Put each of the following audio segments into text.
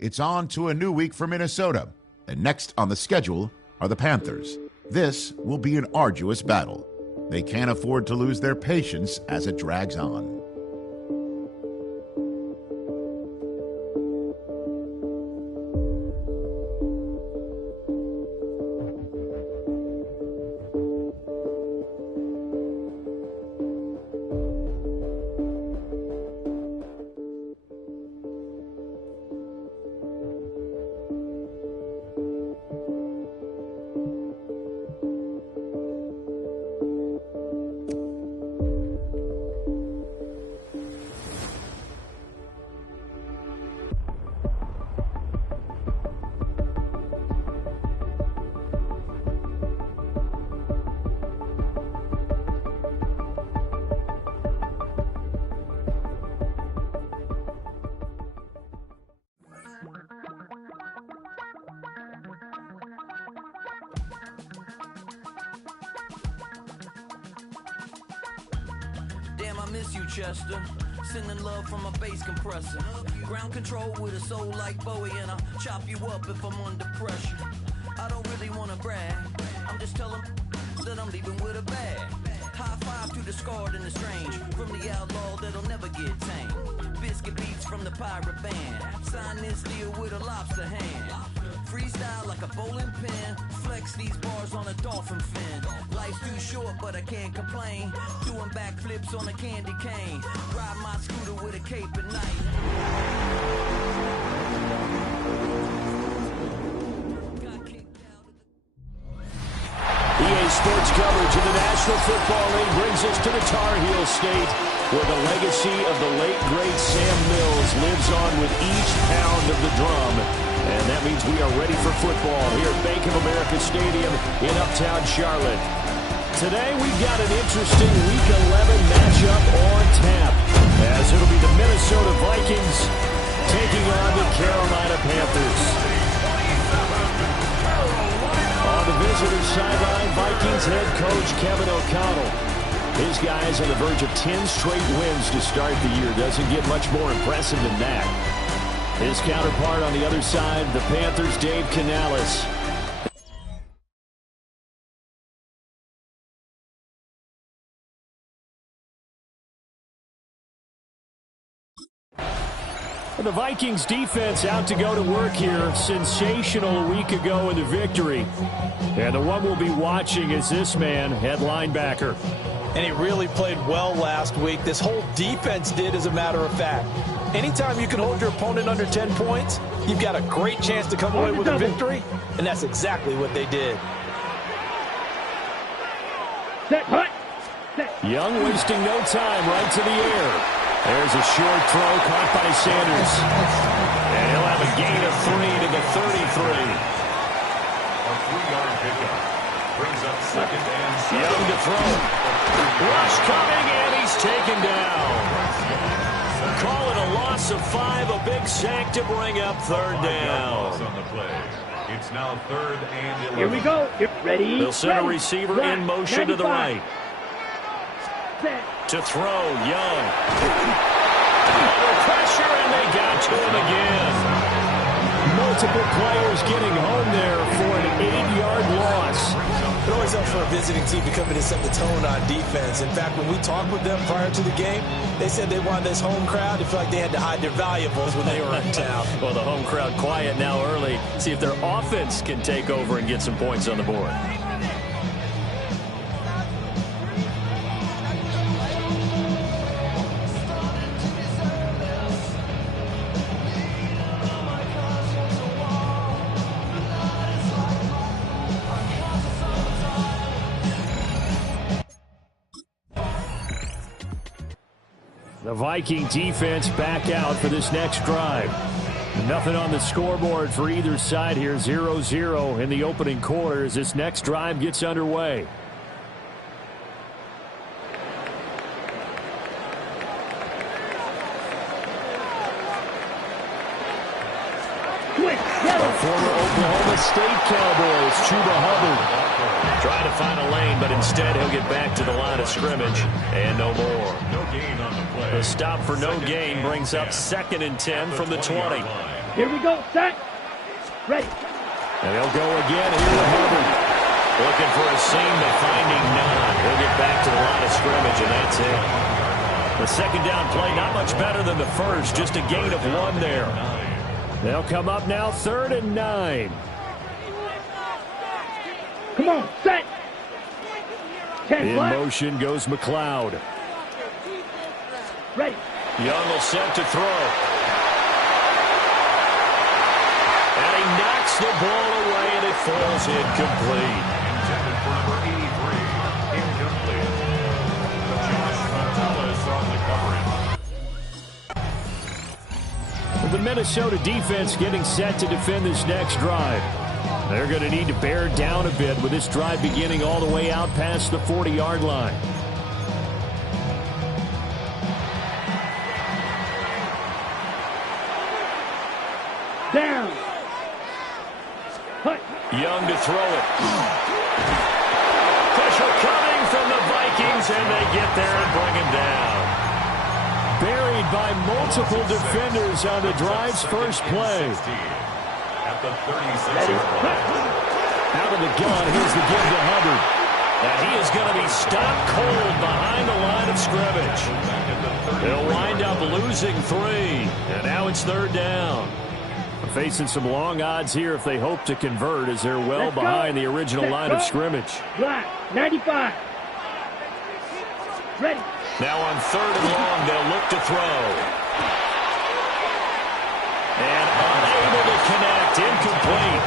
it's on to a new week for Minnesota. And next on the schedule are the Panthers. This will be an arduous battle. They can't afford to lose their patience as it drags on. Damn, I miss you, Chester. Sending love from a bass compressor. Ground control with a soul like Bowie, and I'll chop you up if I'm under pressure. I don't really wanna brag. I'm just telling that I'm leaving with a bag. High five to the scarred and the strange. From the outlaw that'll never get tamed. Biscuit beats from the pirate band. Sign this deal with a lobster hand. Freestyle like a bowling pin. Flex these bars on a dolphin fin. Life's too short, but I can't complain. Doing backflips on a candy cane. Ride my scooter with a cape at night. EA Sports coverage of the National Football League brings us to the Tar Heel State, where the legacy of the late, great Sam Mills lives on with each pound of the drum. And that means we are ready for football here at Bank of America Stadium in Uptown Charlotte. Today we've got an interesting Week 11 matchup on tap, as it'll be the Minnesota Vikings taking on the Carolina Panthers. On the visitor's sideline, Vikings head coach Kevin O'Connell. His guys on the verge of 10 straight wins to start the year. Doesn't get much more impressive than that. His counterpart on the other side, the Panthers' Dave Canales. The Vikings defense out to go to work here. Sensational a week ago in the victory. And the one we'll be watching is this man, head linebacker. And he really played well last week. This whole defense did, as a matter of fact. Anytime you can hold your opponent under 10 points, you've got a great chance to come away with a victory. And that's exactly what they did. Young wasting no time, right to the air. There's a short throw caught by Sanders. And he'll have a gain of 3 to the 33. A 3-yard pickup brings up second and 7. Young to throw. Rush coming, and he's taken down. Call it a loss of 5, a big sack to bring up third down. On the play. It's now 3rd and 11. Here we go. Ready? They'll send a receiver in motion to the right. To throw, Young. Under pressure, and they got to him again. Multiple players getting home there for an 8-yard loss. It always helps for a visiting team to come in and set the tone on defense. In fact, when we talked with them prior to the game, they said they wanted this home crowd to feel like they had to hide their valuables when they were in town. Well, the home crowd quiet now early. See if their offense can take over and get some points on the board. The Viking defense back out for this next drive. Nothing on the scoreboard for either side here. 0-0 in the opening quarter as this next drive gets underway. A former Oklahoma State Cowboys, Chuba Hubbard. Trying to find a lane, but instead he'll get back to the line of scrimmage, and no more. No gain on the play. The stop for no gain brings up 2nd and 10 from the 20. Here we go, set, ready. And they'll go again here with Hubbard. Looking for a seam, but finding none. He'll get back to the line of scrimmage, and that's it. The second down play, not much better than the first, just a gain of 1 there. They'll come up now, 3rd and 9. Come on, set. 10 In flat. motion goes McLeod. Ready. Young will set to throw. And he knocks the ball away, and it falls incomplete. Intended for number 83. Incomplete. Josh Fontelis on the coverage. The Minnesota defense getting set to defend this next drive. They're going to need to bear down a bit with this drive beginning all the way out past the 40-yard line. Down. Hut. Young to throw it. Pressure coming from the Vikings, and they get there and bring him down. Buried by multiple defenders on the drive's first play. At the 36-yard line. Out of the gun, here's the give to Hubbard. And he is going to be stopped cold behind the line of scrimmage. They'll wind up losing 3, and now it's 3rd down. Facing some long odds here if they hope to convert, as they're well behind the original line of scrimmage. Black, 95. Ready. Now on 3rd and long, they'll look to throw. And unable to connect, incomplete.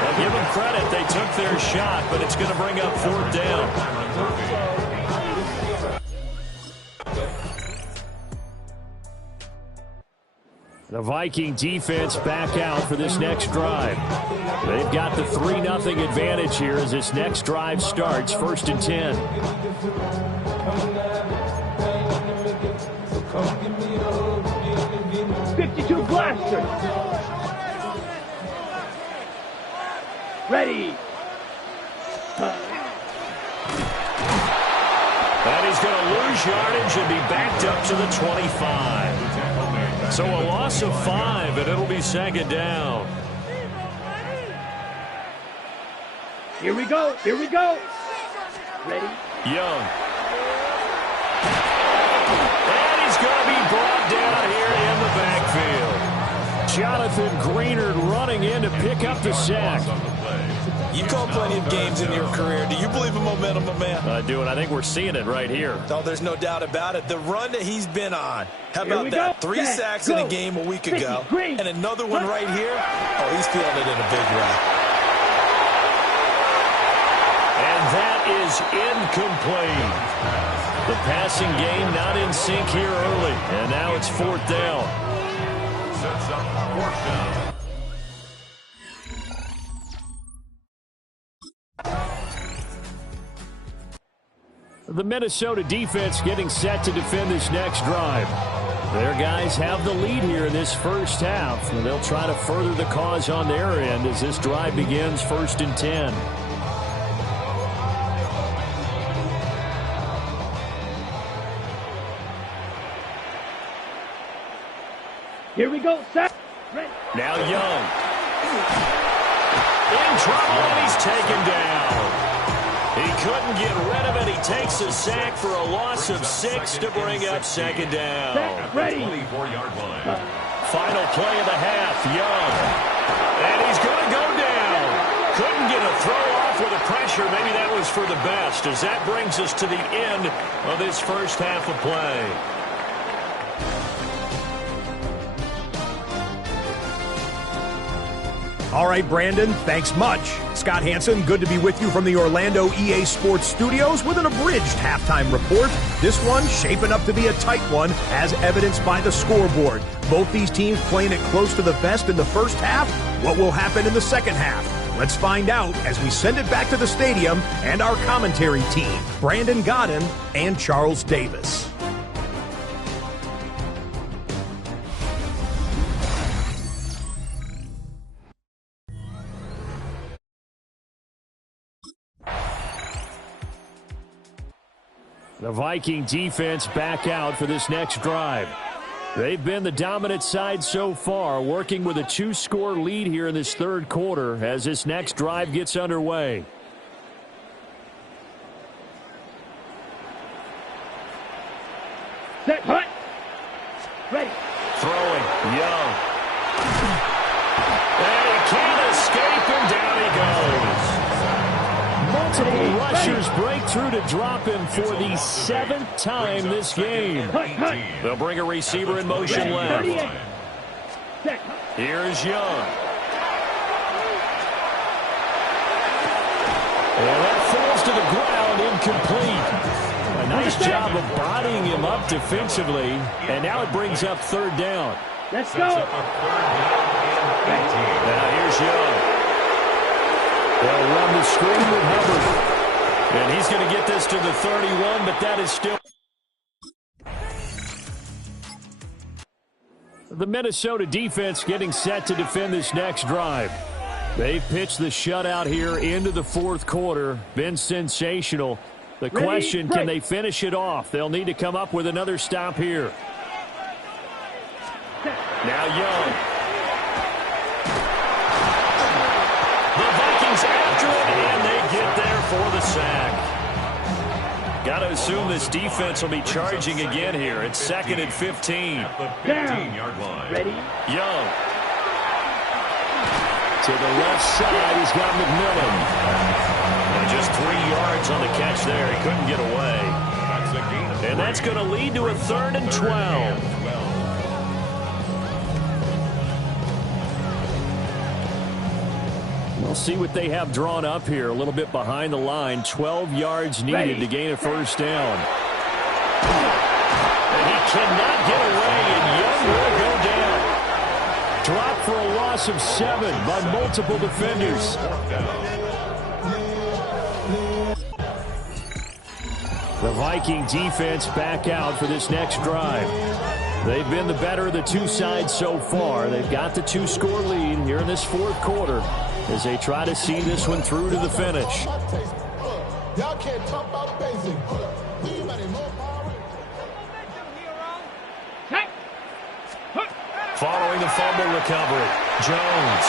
Well, give them credit, they took their shot, but it's going to bring up 4th down. The Viking defense back out for this next drive. They've got the 3-0 advantage here as this next drive starts, 1st and 10. 52 blaster. Ready. And he's going to lose yardage and be backed up to the 25. So a loss of 5, and it'll be 2nd down. Here we go. Here we go. Ready. Young. And he's going to be brought down here in the backfield. Jonathan Greenard running in to pick up the sack. You've called plenty of games in your career. Do you believe in momentum, my man? I do, and I think we're seeing it right here. Oh, there's no doubt about it. The run that he's been on. How Here about we that? go. 3 sacks in a game a week ago. Green. And another one right here. Oh, he's feeling it in a big way. And that is incomplete. The passing game not in sync here early. And now it's 4th down. Sets up 4th down. The Minnesota defense getting set to defend this next drive. Their guys have the lead here in this first half, and they'll try to further the cause on their end as this drive begins, 1st and 10. Here we go. Set. Ready. Now Young. In trouble, and he's taken down. He couldn't get rid of it. He takes a sack for a loss of 6 to bring up 2nd down. Set. Ready. 24-yard line. Final play of the half, Young. And he's going to go down. Couldn't get a throw off with the pressure. Maybe that was for the best, as that brings us to the end of this first half of play. All right, Brandon, thanks much. Scott Hansen, good to be with you from the Orlando EA Sports Studios with an abridged halftime report. This one shaping up to be a tight one, as evidenced by the scoreboard. Both these teams playing it close to the vest in the first half. What will happen in the second half? Let's find out as we send it back to the stadium and our commentary team, Brandon Godden and Charles Davis. The Viking defense back out for this next drive. They've been the dominant side so far, working with a 2-score lead here in this third quarter as this next drive gets underway. Set, hut. Ready. Throwing, Young. They can't escape, and down he goes. Multiple rushers break through to drop him for the 7th time this game. They'll bring a receiver in motion left. Here's Young. And that falls to the ground, incomplete. A nice job of bodying him up defensively, and now it brings up 3rd down. Let's go. Now here's Young. They'll run the screen with Hubbard. And he's going to get this to the 31, but that is still... The Minnesota defense getting set to defend this next drive. They've pitched the shutout here into the 4th quarter. Been sensational. The question, can they finish it off? They'll need to come up with another stop here. Now Young. The Vikings after it, and they get there for the sack. Got to assume this defense will be charging again here. It's 2nd and 15. At the 15-yard line. Ready. Young. To the left side, he's got McMillan. And just 3 yards on the catch there. He couldn't get away. And that's going to lead to a 3rd and 12. We'll see what they have drawn up here. A little bit behind the line. 12 yards needed to gain a 1st down. And he cannot get away, and Young will go down. Drop for a loss of 7 by multiple defenders. The Viking defense back out for this next drive. They've been the better of the two sides so far. They've got the 2-score lead here in this 4th quarter as they try to see this one through to the finish. Y'all can't talk about basic. Following the fumble recovery, Jones.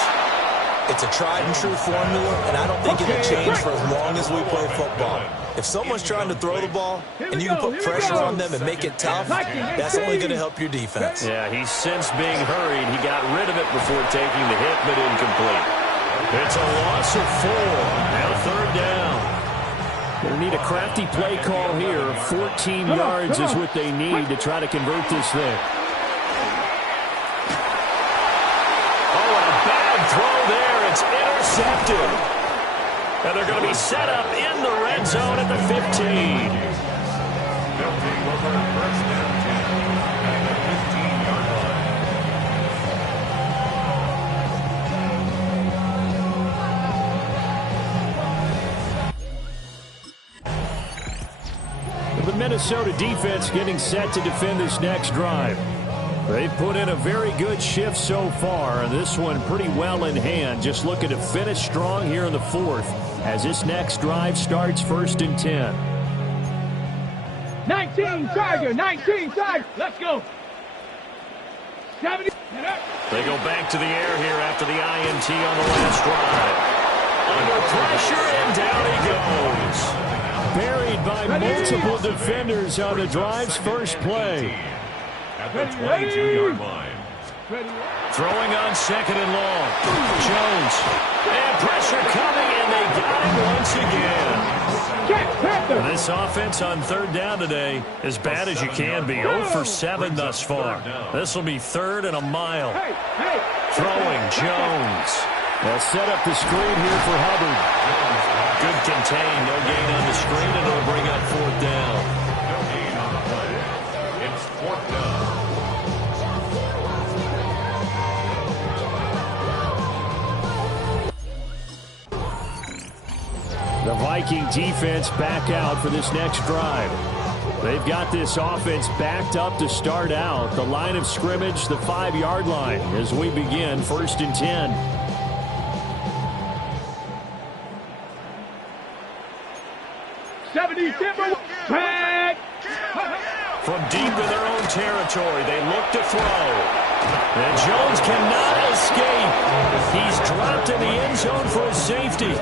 It's a tried-and-true formula, and I don't think it'll change for as long as we play football. If someone's trying to throw the ball and you can put pressure on them and make it tough, that's only going to help your defense. Yeah, he's since being hurried. He got rid of it before taking the hit, but incomplete. It's a loss of 4. Now 3rd down. They need a crafty play call here. 14 yards is what they need to try to convert this thing. Oh, and a bad throw there. It's intercepted. And they're going to be set up in the red zone at the 15. They'll take over 1st and 10 at the 15-yard line. The Minnesota defense getting set to defend this next drive. They've put in a very good shift so far, and this one pretty well in hand. Just looking to finish strong here in the 4th as this next drive starts 1st and 10. 19 Tiger, 19 Tiger. Let's go. 70. They go back to the air here after the INT on the last drive. Under pressure, and down he goes. Buried by multiple defenders on the drive's first play. At the 22-yard line. Throwing on 2nd and long. Jones. And pressure coming, and they got him once again. This offense on 3rd down today, as bad as you can be. 0 for 7 thus far. This will be 3rd and a mile. Throwing Jones. They'll set up the screen here for Hubbard. Good contain. No gain on the screen, and it'll bring up 4th down. No gain on the play. It's 4th down. The Viking defense back out for this next drive. They've got this offense backed up to start out. The line of scrimmage, the 5-yard line, as we begin 1st and 10. Timber. Back. From deep in their own territory, they look to throw. And Jones cannot escape. He's dropped in the end zone for a safety.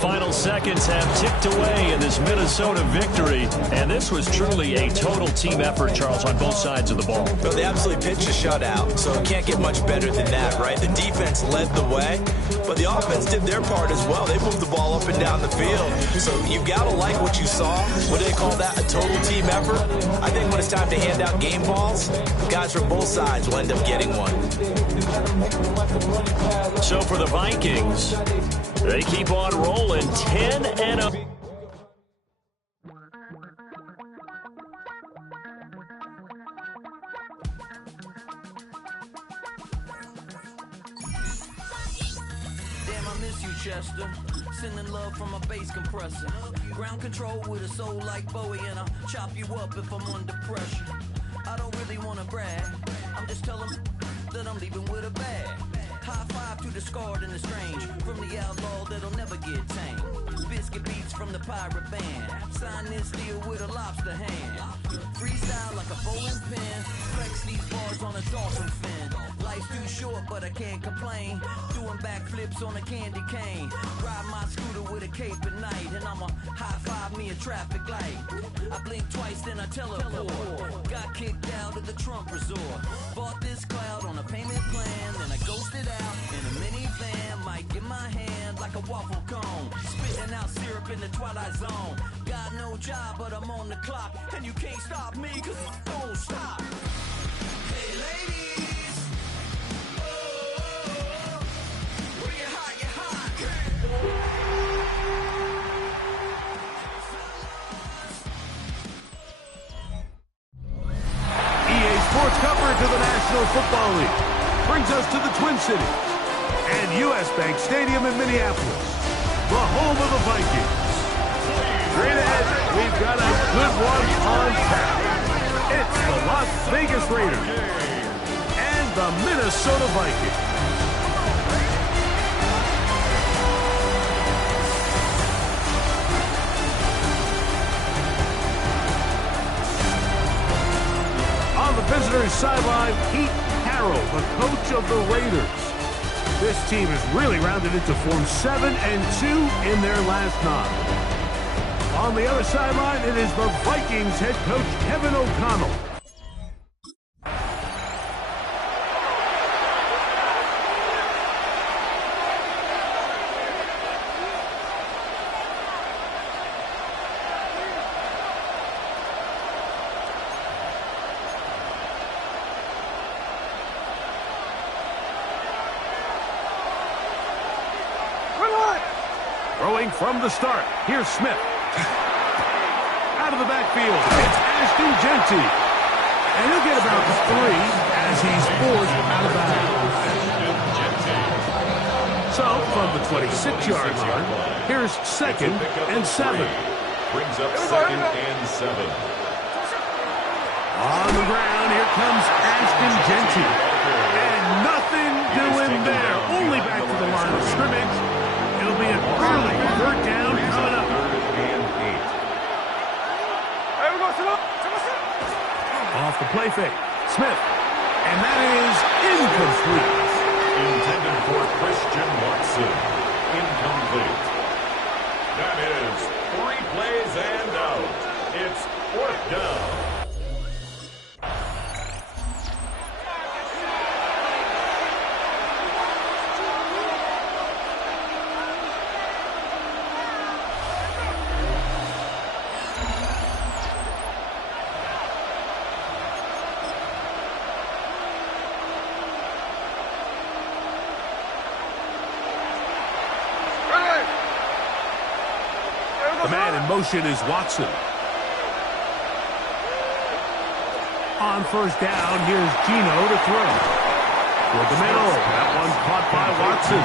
Final seconds have ticked away in this Minnesota victory, and this was truly a total team effort, Charles, on both sides of the ball. Well, they absolutely pitched a shutout, so it can't get much better than that, right? The defense led the way, but the offense did their part as well. They moved the ball up and down the field, so you've got to like what you saw. What do they call that, a total team effort? I think when it's time to hand out game balls, guys from both sides will end up getting one. So for the Vikings, they keep on rolling 10-0. Damn, I miss you, Chester. Sending love from a bass compressor. Ground control with a soul like Bowie, and I'll chop you up if I'm under pressure. I don't really want to brag. I'm just telling that I'm leaving with a bag. High five to the scarred and the strange. From the outlaw that'll never get tamed. Biscuit beats from the pirate band. Sign this deal with a lobster hand. Freestyle like a bowling pin. Flex these bars on a dolphin fin. Life's too short, but I can't complain. Doing backflips on a candy cane. Ride my scooter with a cape at night. And I'ma high five me a traffic light. I blink twice, then I teleport. Got kicked out of the Trump resort. Bought this cloud on a payment plan. Then I ghosted out in a minivan. Might get my hand like a waffle cone. Spitting out syrup in the twilight zone. Got no job, but I'm on the clock. And you can't stop me, cause I don't stop. Hey ladies, oh, when you're hot, you're hot. EA Sports coverage of the National Football League brings us to the Twin Cities and U.S. Bank Stadium in Minneapolis, the home of the Vikings. Straight ahead, we've got a good one on tap. It's the Las Vegas Raiders and the Minnesota Vikings. On the visitors' sideline, Pete Carroll, the coach of the Raiders. This team has really rounded into form 7-2 in their last 9. On the other sideline, it is the Vikings head coach Kevin O'Connell. Throwing from the start, here's Smith. Out of the backfield, it's Ashton Genty. And he'll get about 3 as he's forced out of bounds. So, from the 26-yard line, here's 2nd and 7. Brings up 2nd and 7. On the ground, here comes Ashton Genty. And nothing doing there. Only back to the line of scrimmage. It'll be an early 3rd down coming up. 3rd and 8. Off the play fake. Smith. And that is incomplete. Intended for Christian Watson. Incomplete. That is 3 plays and out. It's 4th down. The man in motion is Watson. On 1st down, here's Gino to throw. Toward the middle. That one caught by Watson.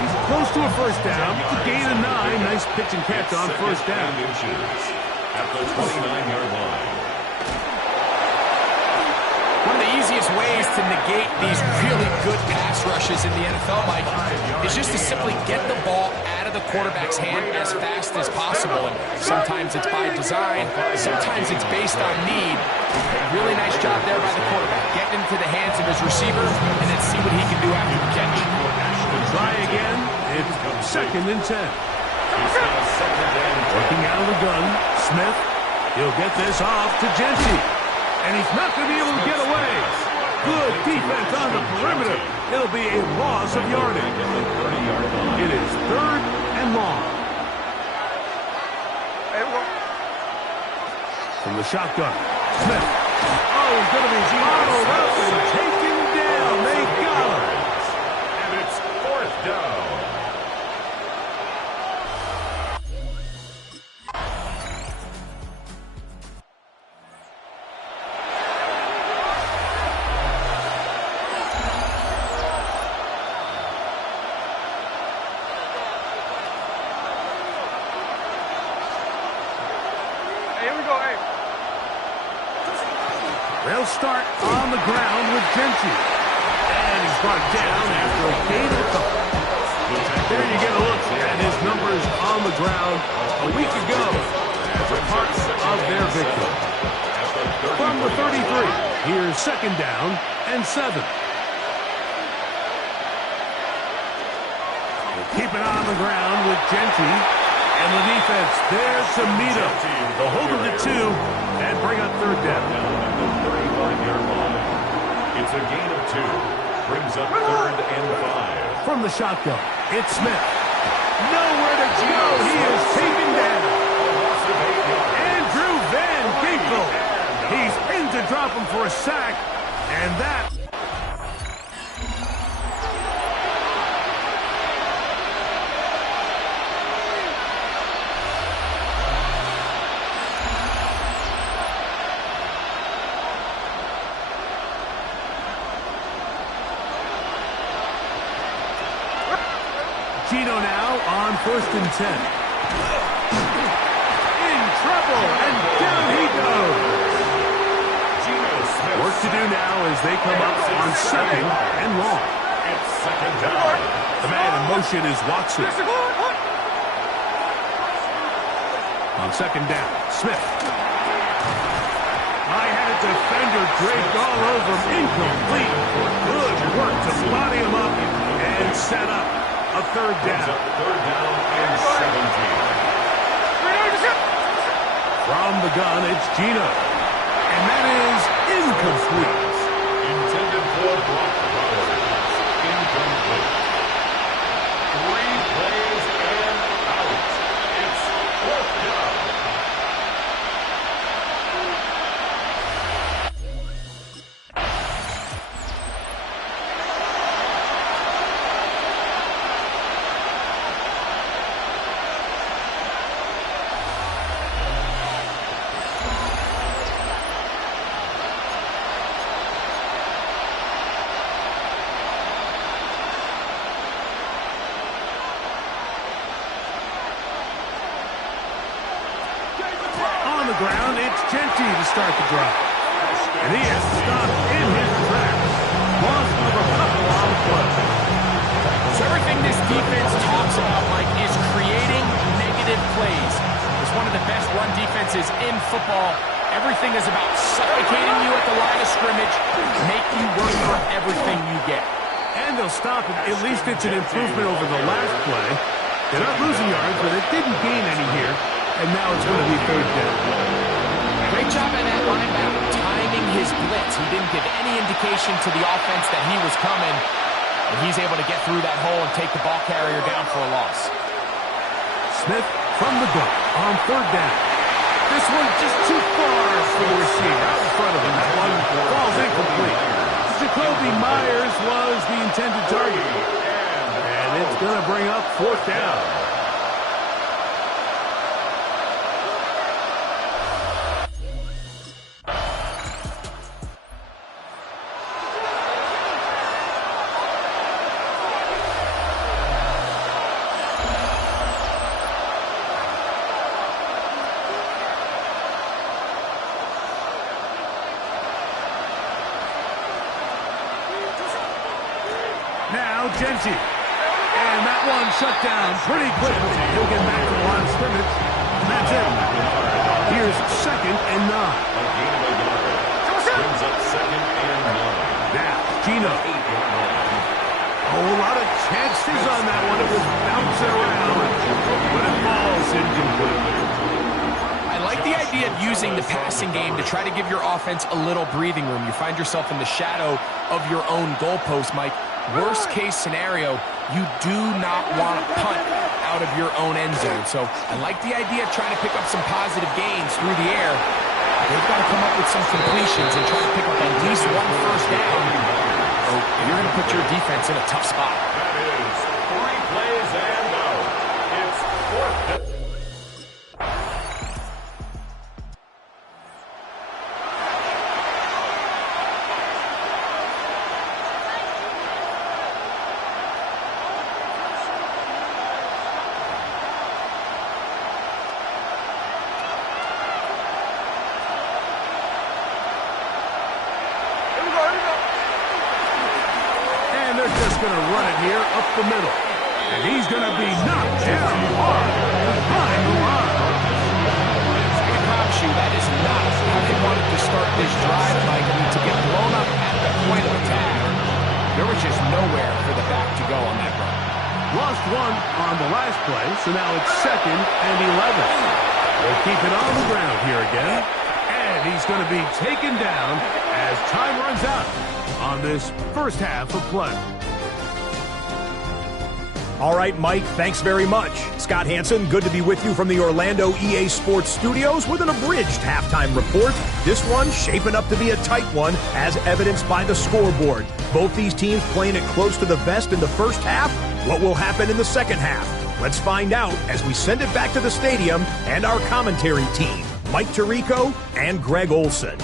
He's close to a 1st down. The gain of 9. Nice pitch and catch on 1st down. At the 29-yard line. One of the easiest ways to negate these really good pass rushes in the NFL, Mike, is just to simply get the ball out of the quarterback's hand as fast as possible. And sometimes it's by design, sometimes it's based on need. Really nice job there by the quarterback. Get into the hands of his receiver and then see what he can do after the catch. Try again. It's 2nd and 10. Working out of the gun, Smith. He'll get this off to Genty. And he's not going to be able to get away. Good defense on the perimeter. It'll be a loss of yardage. It is 3rd and long. From the shotgun, Smith. Oh, he's going to be bottled up and taken down. They got him. And it's 4th down. They'll start on the ground with Genty. And he's brought down after a gain of a couple. There you get a look at his numbers on the ground a week ago as a part of their victory. From the 33, here's 2nd down and 7. We'll keep it on the ground with Genty. And the defense there to meet him. They'll hold him to 2 and bring up 3rd down. At the 35-yard line. It's a gain of 2. Brings up 3rd and 5. From the shotgun, it's Smith. Nowhere to go. He is taken down. Andrew Van Ginkel. He's in to drop him for a sack. And that... Gino now on 1st and 10. In trouble, and down he goes. Work to do now as they come up on 2nd and long. It's 2nd down. The man in motion is Watson. On 2nd down, Smith. I had a defender draped all over him. Incomplete. Good work to body him up and set up a 3rd down. 3rd down and 17. From the gun, it's Gino. And that is incomplete. Intended for Brock Bowers. Incomplete. 3 plays and out. It's 4th down. Ground, it's Genty to start the drive. And he has stopped in his tracks. Lost of a couple on the play. So everything this defense talks about, Mike, is creating negative plays. It's one of the best run defenses in football. Everything is about suffocating you at the line of scrimmage, make you work for everything you get. And they'll stop it. At least it's an improvement over the last play. They're not losing yards, but it didn't gain any here. And now it's going to be 3rd down. Great job by that linebacker timing his blitz. He didn't give any indication to the offense that he was coming. And he's able to get through that hole and take the ball carrier down for a loss. Smith from the gun on 3rd down. This one just too far for the receiver out in front of him. That one falls incomplete. Jacoby Myers was the intended target. And it's going to bring up 4th down. Genty. And that one shut down pretty quickly. He'll get back to the line of scrimmage. And that's it. Here's 2nd and 9. Brings up 2nd and 9. Now, Gino. Oh, a lot of chances on that one. It was bouncing around, but it falls incomplete. I like the idea of using the passing game to try to give your offense a little breathing room. You find yourself in the shadow of your own goalpost, Mike. Worst case scenario, you do not want to punt out of your own end zone. So I like the idea of trying to pick up some positive gains through the air. They've got to come up with some completions and try to pick up at least one first down. Or you're going to put your defense in a tough spot. That is 3 plays and out. It's 4th. Going to run it here up the middle. And he's going to be knocked down hard behind the line. I promise you, that is not how they wanted to start this drive, Mike. I mean, to get blown up at the point of attack, there was just nowhere for the back to go on that run. Lost one on the last play, so now it's 2nd and 11. They'll keep it on the ground here again. And he's going to be taken down as time runs out on this first half of play. All right, Mike, thanks very much. Scott Hanson, good to be with you from the Orlando EA Sports Studios with an abridged halftime report. This one shaping up to be a tight one, as evidenced by the scoreboard. Both these teams playing it close to the vest in the first half. What will happen in the second half? Let's find out as we send it back to the stadium and our commentary team, Mike Tirico and Greg Olson.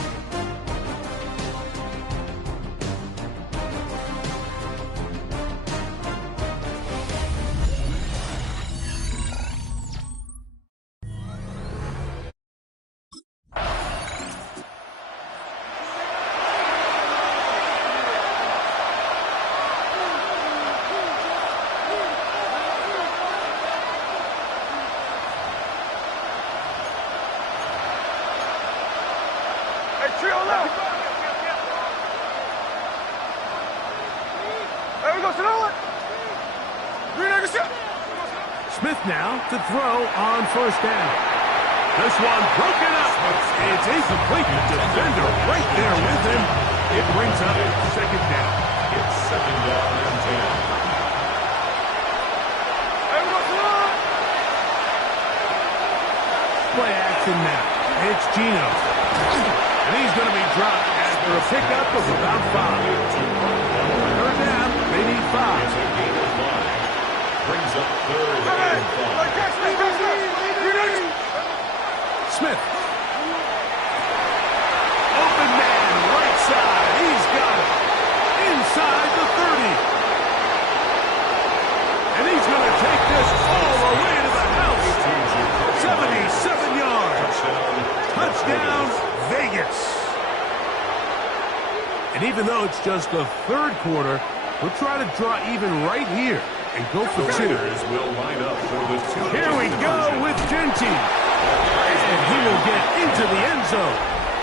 Smith now to throw on first down. This one broken up. It's incomplete. The defender right there with him. It brings up 2nd down. It's 2nd down and 10. Play action now. It's Gino. And he's going to be dropped after a pickup of about 5. 3rd down. They need 5. It's a gain of 5. Brings up 3rd and 5. Smith. Open man, right side. He's got it. Inside the 30. And he's going to take this all the way to the house. 77 yards. Touchdown, Vegas. And even though it's just the 3rd quarter, we'll try to draw even right here and go for 2. Will line up for the 2. Here we go with Genty. And he will get into the end zone.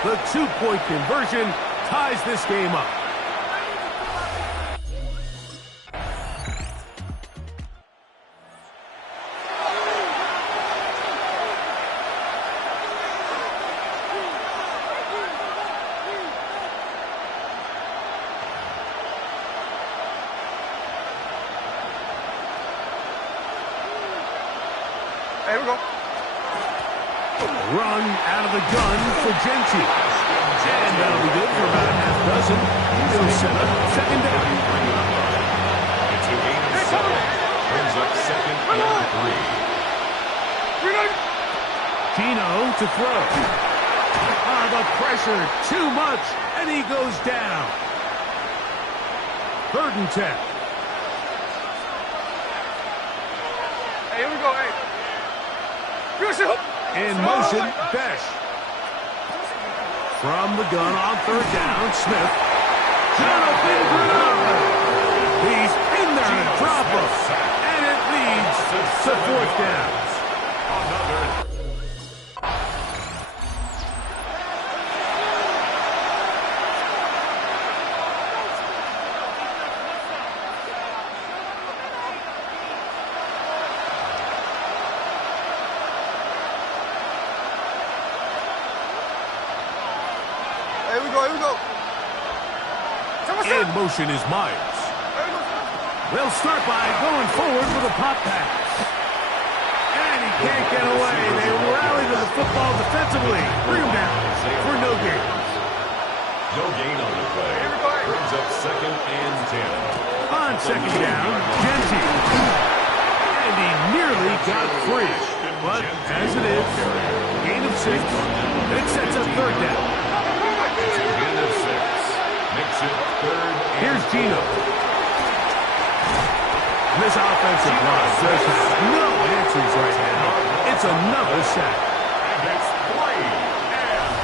The 2-point conversion ties this game up. Here we go. Run out of the gun for Genty. And that'll be good for about a half dozen. It'll set up 2nd down. It's a gain of 7. Brings up 2nd and 3. Gino to throw. The pressure, too much, and he goes down. 3rd and 10. Hey, here we go, hey. In motion, Besh. From the gun on 3rd down, Smith. Jonathan Grenard. He's in there. Trying to drop him. And it leads to fourth down. Here we go, here we go. In motion is Myers. They'll start by going forward with a pop pass. And he can't get away. They rally to the football defensively. Bring him down for no gain. No gain on the play. Brings up 2nd and 10. On 2nd down, Genty. And he nearly got free. But as it is, gain of 6. It sets up 3rd down. It's a gain of 6. Makes it 3rd and Here's Gino. This offensive line does have no answers right now. It's another sack. And it's 3 and out.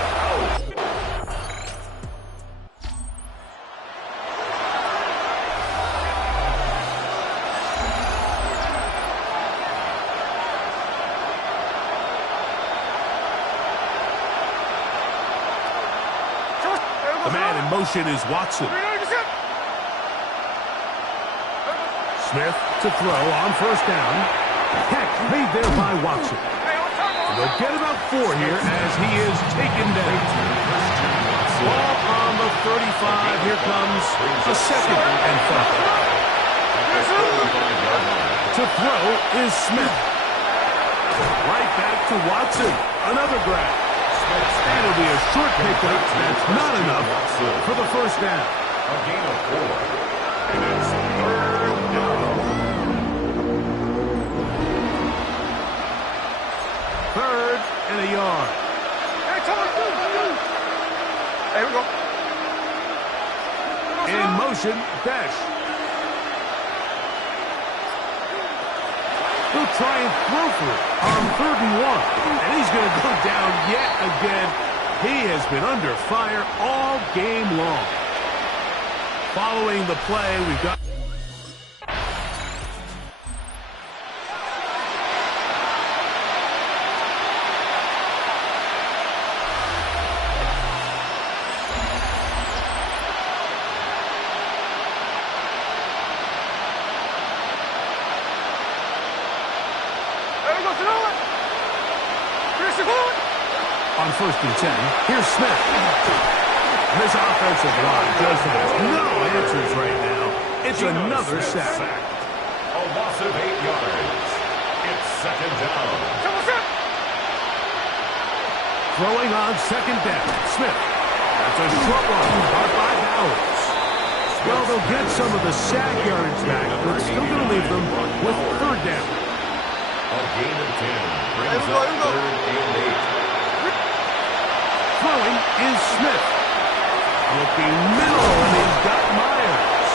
The man in motion is Watson. Smith to throw on 1st down. Catch made there by Watson. And they'll get about 4 here as he is taken down. Ball on the 35. Here comes a 2nd and 5. To throw is Smith. Right back to Watson. Another grab. And it'll be a short pickup. That's not enough for the 1st down. A gain of 4. And it's 3rd down. 3rd and a yard. Here we go. In motion, Besh. He'll try and throw for it on 3rd and 1. And he's going to go down yet again. He has been under fire all game long. Following the play, we've got... On 1st and 10, here's Smith. This offensive line does have no answers right now. It's another sack. A loss of 8 yards. It's 2nd down. Throwing on 2nd down, Smith. That's a short one, caught by Bowers. Well, they'll get some of the sack yardage back, but still going to leave them with 3rd down. A gain of 10 brings up 3rd and 8. Throwing is Smith. Looking middle, and he's got Myers.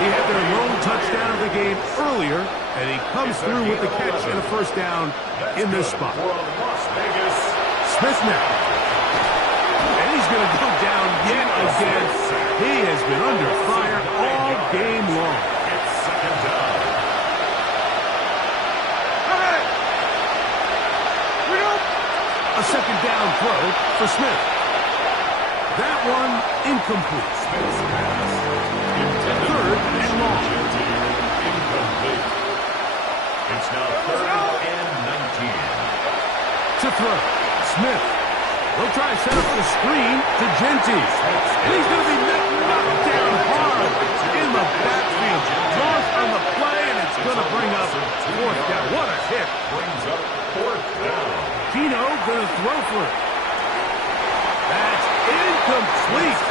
He had their lone touchdown of the game earlier, and he comes through with the catch and a 1st down in this spot. Smith now. And he's going to go down yet again. He has been under fire all game long. It's 2nd down. A 2nd down throw for Smith. That one incomplete. 3rd and long. Incomplete. It's now 3rd and 19. To throw, Smith. They'll try to set up the screen to Genty. And he's going to be knocked down hard in the backfield. Lost on the play, and it's going to bring up 4th down. What a hit. Brings up 4th down. Gino going to throw for it. That's incomplete.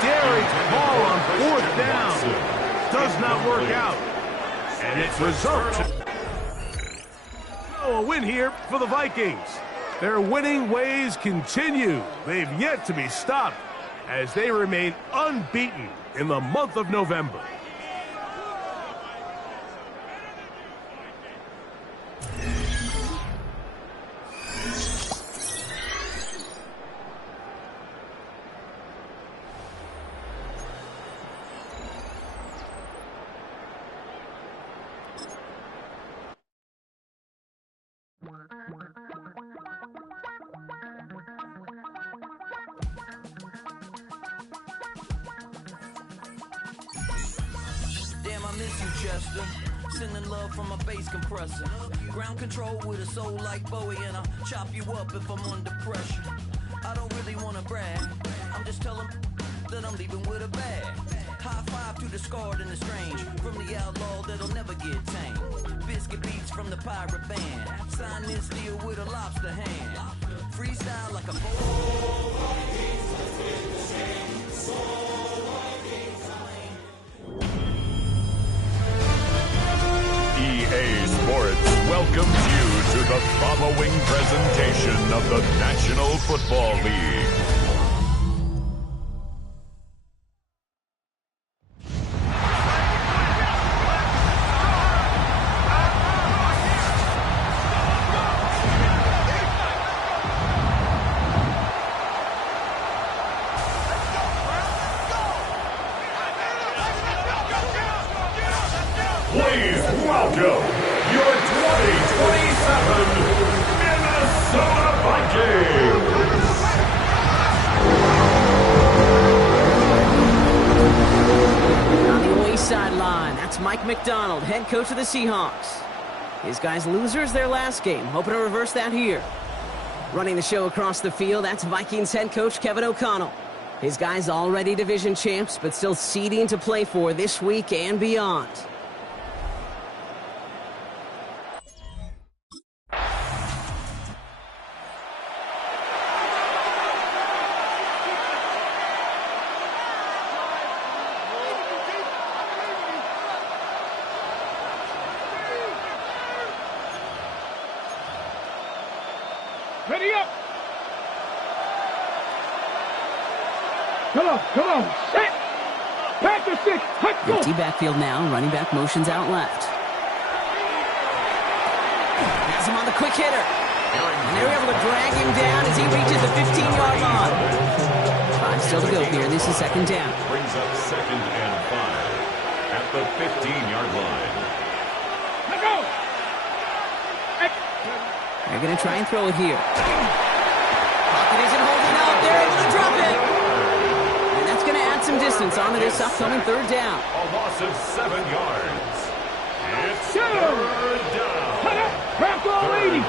Daring ball on 4th down. Does not work out. And it results. Oh, a win here for the Vikings. Their winning ways continue. They've yet to be stopped as they remain unbeaten in the month of November. miss you, Chester. Sending love from a bass compressor. Ground control with a soul like Bowie, and I'll chop you up if I'm under pressure. I don't really wanna brag, I'm just telling that I'm leaving with a bag. High five to the scarred and the strange, from the outlaw that'll never get tamed. Biscuit beats from the pirate band, sign this deal with a lobster hand. Freestyle like a EA Sports welcomes you to the following presentation of the National Football League. Please welcome your 2027 Minnesota Vikings! On the away sideline, that's Mike McDonald, head coach of the Seahawks. His guys losers their last game, hoping to reverse that here. Running the show across the field, that's Vikings head coach Kevin O'Connell. His guys already division champs, but still seeding to play for this week and beyond. Ready up. Come on, set. Panther 6, hut, go. Empty backfield now, running back motions out left. Has him on the quick hitter. And they're able to drag him down as he reaches the 15-yard line. 5 still to go here. This is second down. Brings up 2nd and 5 at the 15-yard line. Let go. They're going to try and throw it here. Pocket isn't holding up. They're able to drop it. And that's going to add some distance onto this upcoming third down. A loss of 7 yards. It's Two. third down. Cut up. Rambo 80. And 11.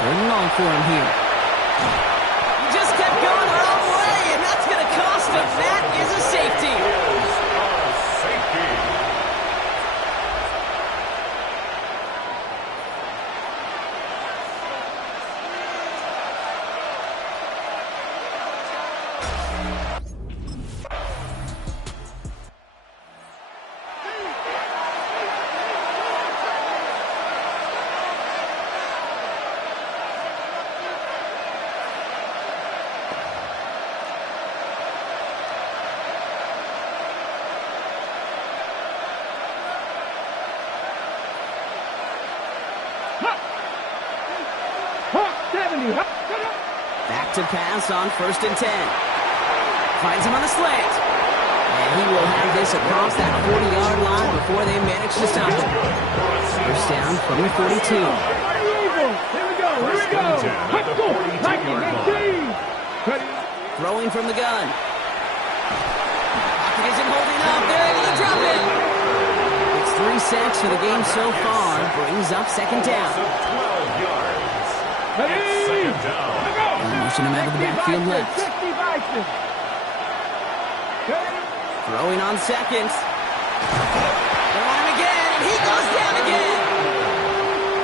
Third and long for him here. He just kept going the wrong way, and that's going to cost him. That is a safety. Safety. Back to pass on 1st and 10. Finds him on the slant. And he will have this across that 40-yard line before they manage to stop him. First down from the 42. Here we go. Hut, go. Throwing from the gun. Pocket isn't holding up. They're able to drop it. It's 3 sacks for the game so far. Brings up second down. 12 yards. It's second down. Motion him out of the backfield left. Throwing on seconds. They're on him again, and he goes down again.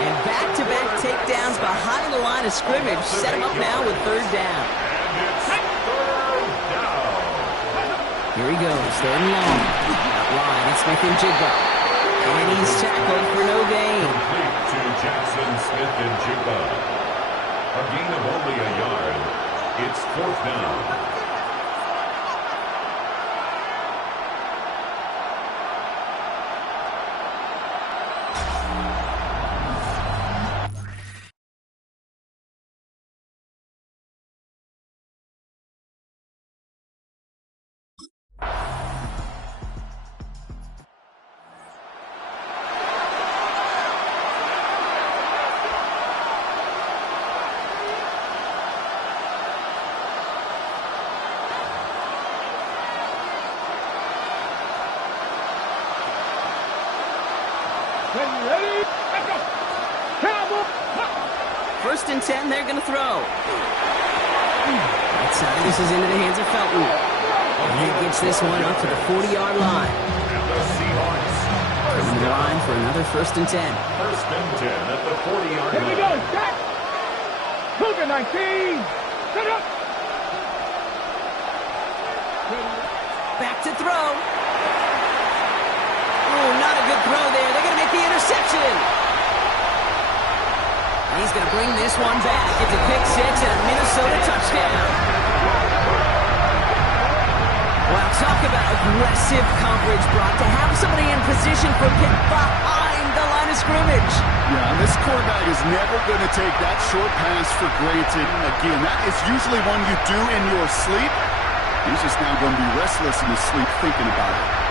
And back-to-back takedowns behind the line of scrimmage set him up now with third down. Here he goes, third and long. Out wide, it's Smith-Njigba. And he's tackled for no gain. Complete to Jackson Smith-Njigba. A gain of only a yard. It's 4th down. Ready? Let's go. Cowboy. First and 10, they're going to throw. Outside, this is into the hands of Felton. And he gets this one up to the 40-yard line. Coming to the line for another first and 10. First and 10 at the 40-yard line. Here we go. Stop. Cougar 19. Set up. Back to throw. Oh, not a good throw there. They're going to make the interception. And he's going to bring this one back. It's a pick six and a Minnesota touchdown. Wow, talk about aggressive coverage brought to have somebody in position for a pick behind the line of scrimmage. Yeah, this quarterback is never going to take that short pass for granted. Again, that is usually one you do in your sleep. He's just now going to be restless in his sleep thinking about it.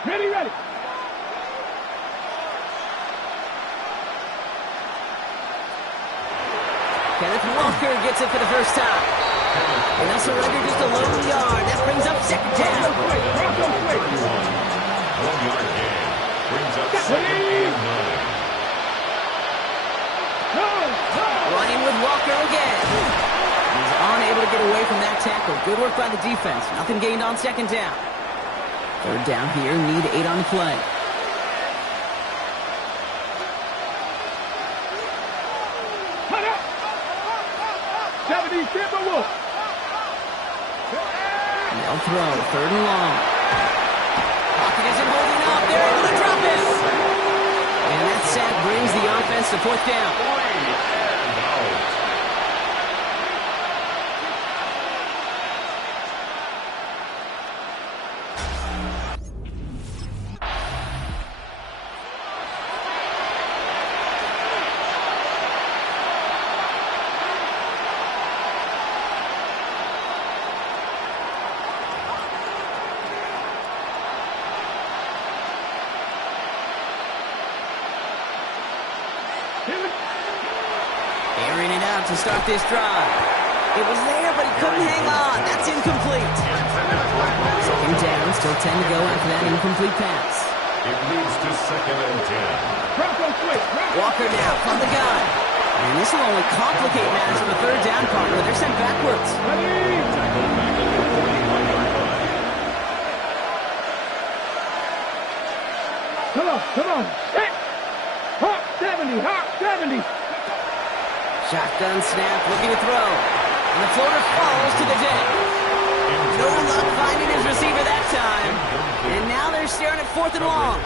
Ready. Kenneth Walker gets it for the first time. And that's a record just a lone yard. That brings up second down. 1-yard gain. Brings up second and 9. Running with Walker again. He's unable to get away from that tackle. Good work by the defense. Nothing gained on second down. Third down here. Need 8 on the play. They'll throw. Third and long. Pocket isn't holding up. They're able to drop it. And that sack brings the offense to fourth down. Airing it out to start this drive. It was there, but he couldn't hang on. That's incomplete. Second down, still 10 to go after that incomplete pass. It leads to second and 10. Walker now from the gun. And this will only complicate matters for the third down partner. They're sent backwards. Come on. Hey! Hawk 70. Shotgun snap, looking to throw. And the floater falls to the deck. No luck finding his receiver that time. And now they're staring at fourth and long.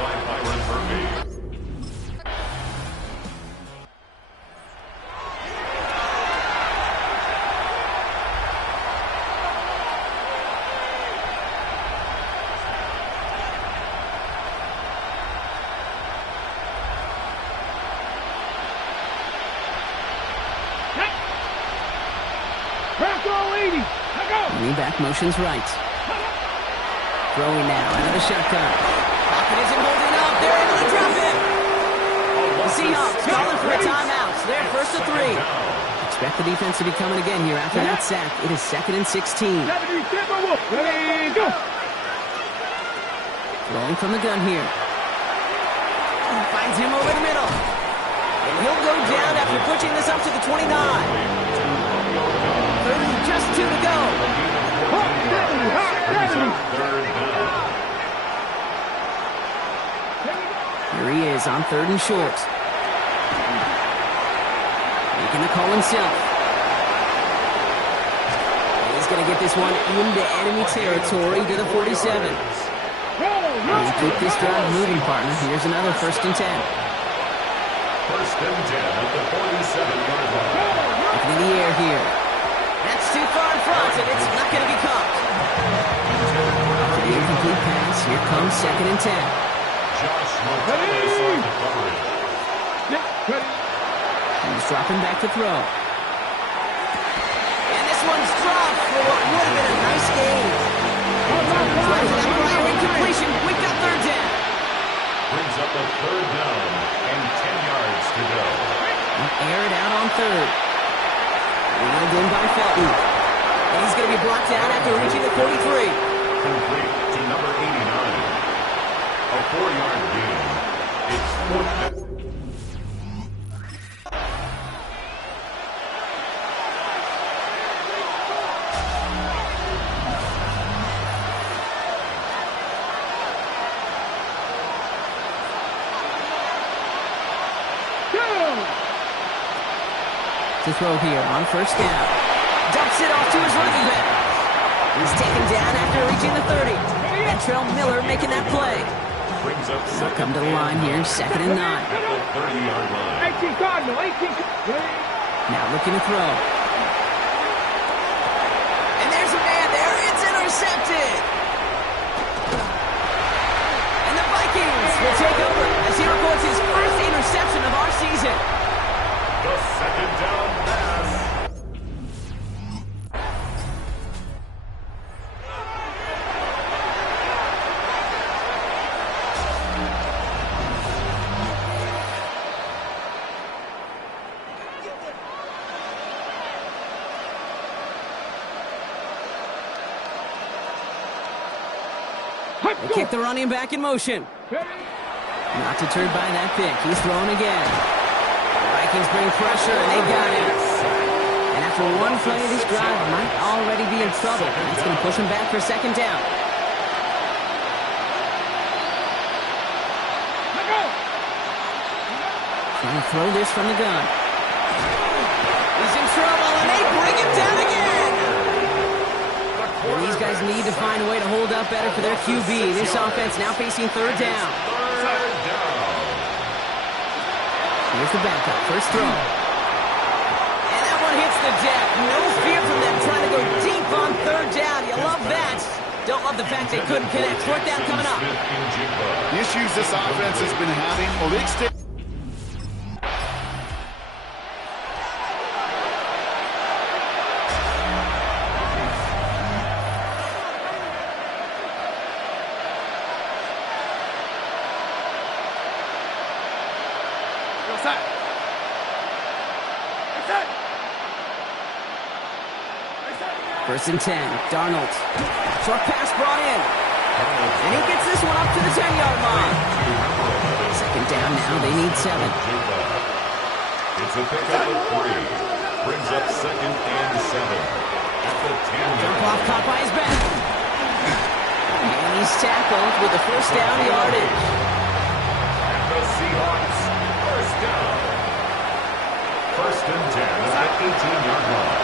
Back motions right. Throwing now, another shotgun. Pocket isn't holding up. They're able to drop it. The Seahawks calling for a timeout. So they're first to 3. Expect the defense to be coming again here after that sack. It is second and 16. Throwing from the gun here. Finds him over the middle. And he'll go down after pushing this up to the 29. Third and just 2 to go. Here he is on third and short. Making the call himself. He's going to get this one into enemy territory to the 47. And keep this drive moving, partner. Here's another first and 10. First and 10 at the 47-yard line. Looking in the air here. That's too far in front, and it's not going to be caught. Incomplete pass. Here comes 2nd and 10. Josh Martinez on the coverage. He's dropping back to throw. And this one's dropped for what would have been a nice gain. Flags that prior incompletion. We've got 3rd down. Brings up a 3rd down and 10 yards to go. Air it out on 3rd. Wheeled in by Felton. And he's going to be brought down after reaching the 43. Complete to number 89. A 4-yard gain. It's 4th down. To throw here on 1st down. Dumps it off to his running back. He's taken down after reaching the 30. Ventrell Miller making that play. Brings up They'll come to the line here, 2nd and 9. at the 30-yard line. 18 Cardinal, 18. Now looking to throw. And there's a man there. It's intercepted. And the Vikings will take over as he records his first interception of our season. The 2nd down pass. They kick the running back in motion. Not deterred by that pick. He's thrown again. The Vikings bring pressure, and they got it. And after one play, this drive might already be in trouble. That's going to push him back for 2nd down. Trying to throw this from the gun. He's in trouble, and they bring him down again. And these guys need to find a way to hold up better for their QB. This offense now facing 3rd down. Here's the backup. First throw. And that one hits the deck. No fear from them trying to go deep on 3rd down. You love that. Don't love the fact they couldn't connect. 4th down coming up. The issues this offense has been having, well, they extend. First and 10, Darnold. Short pass brought in. And he gets this one up to the 10-yard line. 2nd down now, they need 7. It's a pickup of 3. Brings up 2nd and 7. At the 10-yard Jump off caught by his back. And he's tackled with the 1st down yardage. And the Seahawks, 1st down. 1st and 10 at the 18-yard line.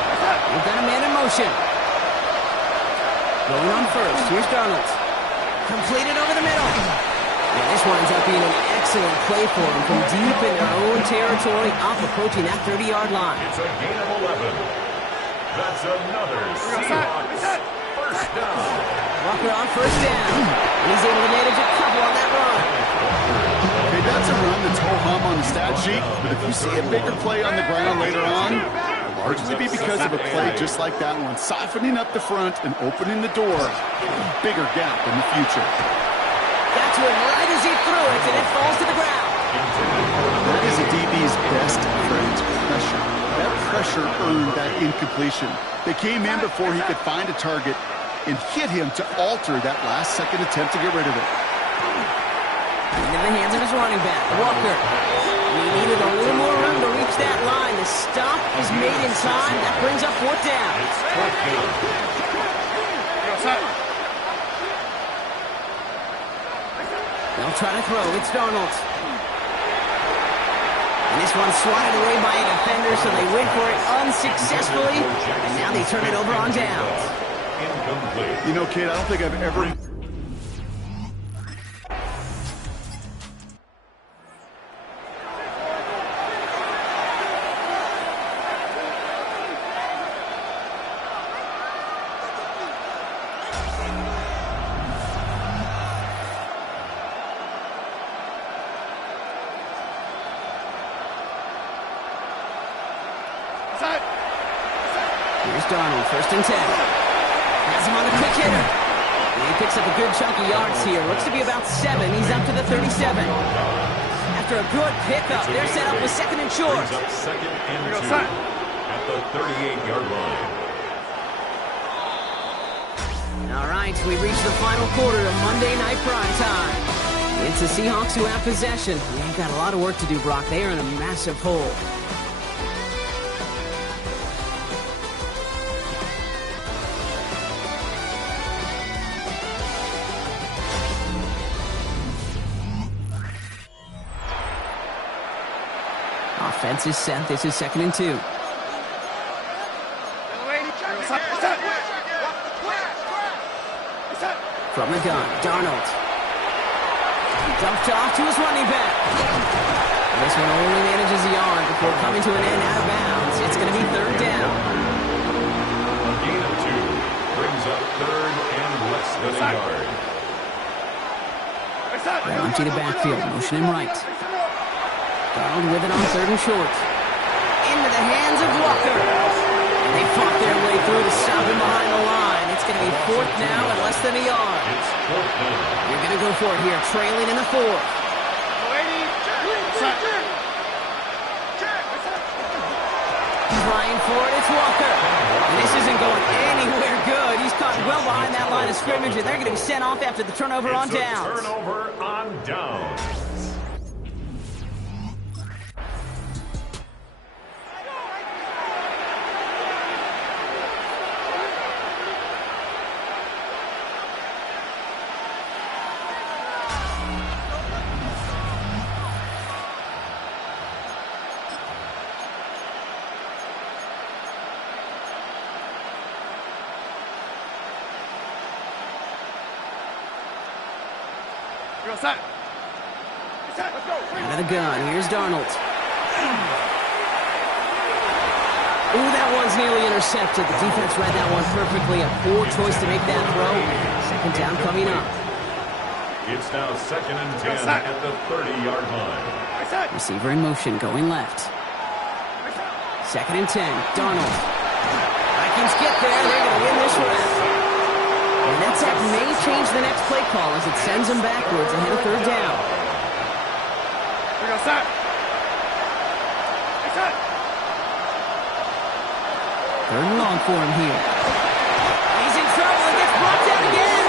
We've got a man in motion. Going on 1st. Here's Darnold. Completed over the middle. And this winds up being an excellent play for him from deep in their own territory, up approaching that 30-yard line. It's a gain of 11. That's another Seahawks 1st down. Walker on 1st down. And he's able to manage a couple on that run. Okay, that's a run that's ho-hum on the stat sheet, but if you see a bigger play on the ground later on, largely be because of a play just like that one, softening up the front and opening the door, a bigger gap in the future. Got to him right as he threw it, and it falls to the ground. That is a DB's best friend, pressure. That pressure earned that incompletion. They came in before he could find a target and hit him to alter that last-second attempt to get rid of it. Into the hands of his running back, Walker. He needed a little more room to reach that line. The stop is made in time. That brings up 4th down. They'll try to throw. It's Darnold. And this one's swatted away by a defender, so they went for it unsuccessfully. And now they turn it over on downs. You know, kid, I don't think I've ever... Darnold, 1st and 10. Has him on the quick hitter. And he picks up a good chunk of yards here. Looks to be about 7. He's up to the 37. After a good pickup, they're set up with 2nd and short. Brings up 2nd and 2 at the 38-yard line. All right, we reached the final quarter of Monday Night Prime Time. It's the Seahawks who have possession. They've got a lot of work to do, Brock. They are in a massive hole. Offense is set. This is 2nd and 2. From the gun, Darnold. Dumped off to his running back. This one only manages a yard before coming to an end out of bounds. It's going to be 3rd down. A gain of 2 brings up 3rd and less than a yard. They'll empty the backfield, motion him right. Darnold with it on 3rd and short. Into the hands of Walker. And they fought their way through to stop him behind the line. It's going to be 4th now and less than a yard. You're going to go for it here, trailing in the 4th. Trying for it, it's Walker. And this isn't going anywhere good. He's caught well behind that line of scrimmage, and they're going to be sent off after the turnover on downs. Turnover on downs. Out of the gun, here's Darnold. Ooh, that one's nearly intercepted. The defense read that one perfectly. A poor choice to make that throw. 2nd down coming up. It's now 2nd and 10 at the 30-yard line. Receiver in motion, going left. 2nd and 10, Darnold. Vikings get there. They're going to win this round. And that sack may change the next play call as it sends them backwards ahead of 3rd down. 3rd and long for him here. He's in trouble and gets blocked out again.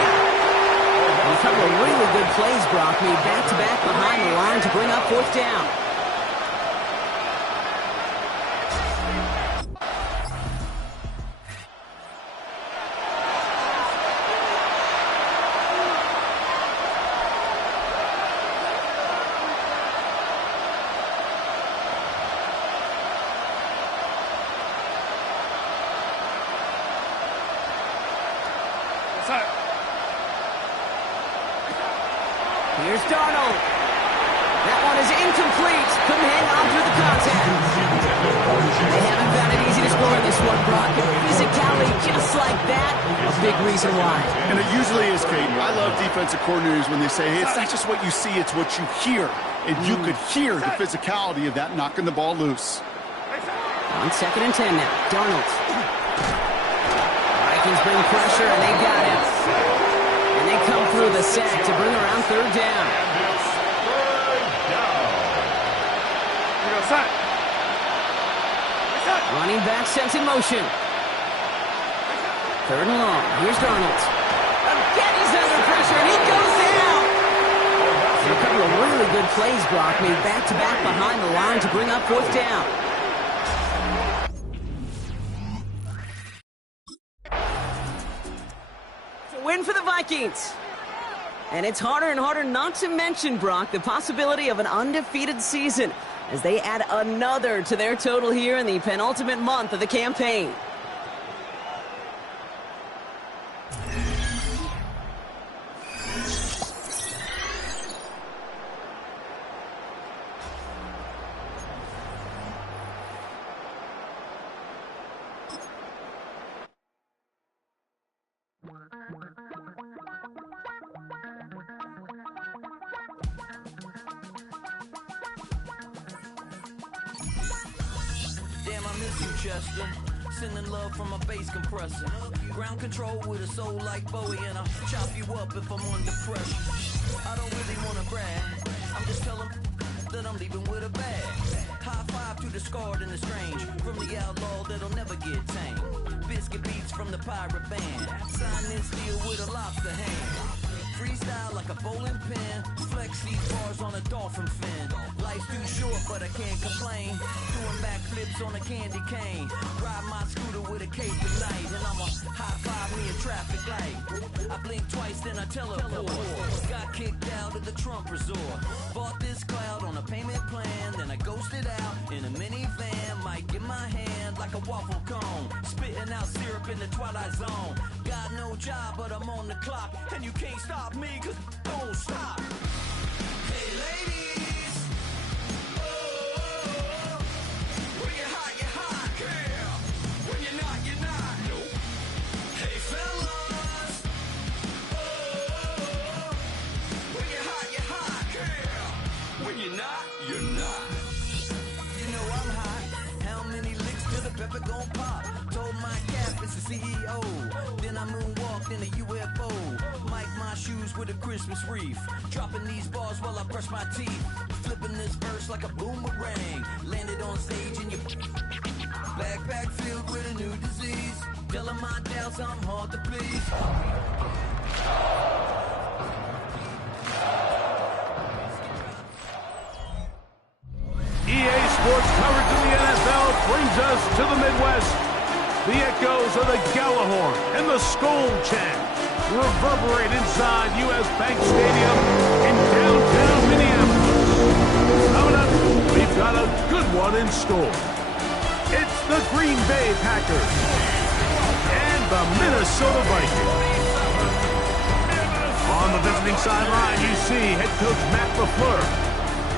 A couple of really good plays, Brock, made back-to-back behind the line to bring up 4th down. Here's Darnold. That one is incomplete. Couldn't hang on through the contact. They haven't found it easy to score in this one, Brock. Physicality just like that, a big reason why. And it usually is, Kate. I love defensive coordinators when they say, hey, it's not just what you see, it's what you hear. And you could hear the physicality of that knocking the ball loose. On 2nd and 10 now, Darnold. Vikings bring pressure, and they got him. And they come through the sack to bring around 3rd down. Running back sent in motion. 3rd and long. Here's Darnold. Again, he's under pressure, and he goes down. And a couple of really good plays, Brock, made back-to-back behind the line to bring up 4th down. Win for the Vikings. And it's harder and harder not to mention, Brock, the possibility of an undefeated season as they add another to their total here in the penultimate month of the campaign. Damn, I miss you, Chester. Sending love from a bass compressor. Ground control with a soul like Bowie, and I'll chop you up if I'm under pressure. I don't really wanna brag, I'm just telling that I'm leaving with a bag. High five to the scarred and the strange, from the outlaw that'll never get tamed. Biscuit beats from the pirate band, sign in steel with a lobster hand. Freestyle like a bowling pin, flex these bars on a dolphin fin. Life's too short, but I can't complain. Doing backflips on a candy cane. Ride my scooter with a cape at night, and I'ma high five me a traffic light. I blink twice, then I teleport. Got kicked out of the Trump resort. Bought this cloud on a payment plan, then I ghosted out in a minivan. Might get my hand like a waffle cone, spitting out syrup in the twilight zone. Got no job, but I'm on the clock, and you can't stop me, cause don't stop. Hey ladies, oh, when you're hot, girl. When you're not, you're not. Nope. Hey fellas, oh, when you're hot, girl. When you're not, you're not. You know I'm hot. How many licks till the pepper gon' pop? Told my cap it's the CEO. Then I moonwalked in a UFO. Mic my shoes with a Christmas wreath. Dropping these bars while I brush my teeth. Flipping this verse like a boomerang. Landed on stage in your backpack filled with a new disease. Telling my doubts I'm hard to please. EA Sports coverage of the NFL brings us to the Midwest. The echoes of the Gallahorn and the Skol chant reverberate inside U.S. Bank Stadium in downtown Minneapolis. Coming up, we've got a good one in store. It's the Green Bay Packers and the Minnesota Vikings. On the visiting sideline, you see head coach Matt LaFleur.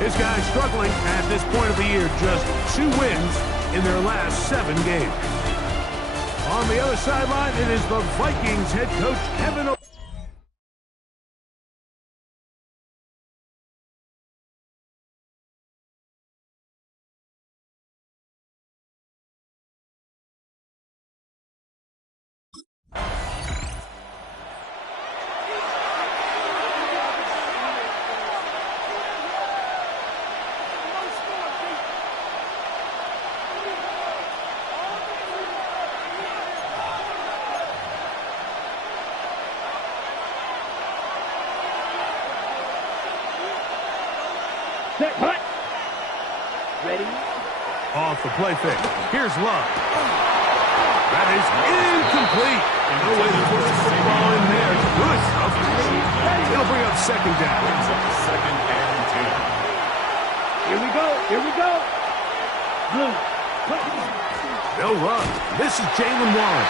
His guys struggling at this point of the year, just 2 wins in their last 7 games. On the other sideline, it is the Vikings head coach Kevin O. Set, cut. Ready? Off the play fake. Here's Love. That is incomplete. No way to push the football in there. Good coverage. It'll bring up second down. Second and 10. Here we go. Here we go. Blue. They'll run. This is Jalen Warren.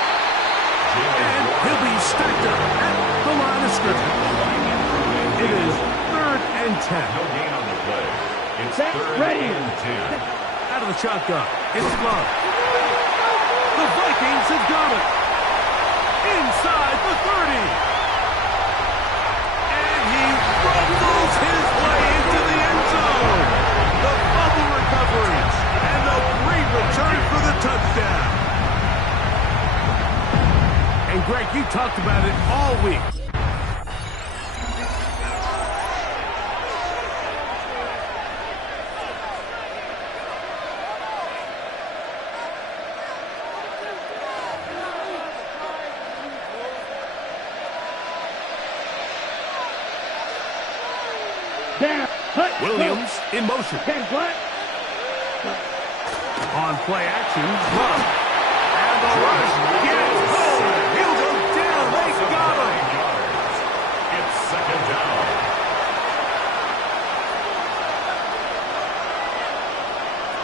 And he'll be stacked up at the line of scrimmage. It is 3rd and 10. No gain on the play. It's Set, 3rd ready. and 10. Out of the shotgun. It's Love. The Vikings have got it. Inside the 30. And he rumbles his way into the end zone. The fumble recovery. And the great return for the touchdown. And Greg, you talked about it all week. Williams in motion. On play action, Love. And the rush gets home. He'll go down. They got him. It's second down.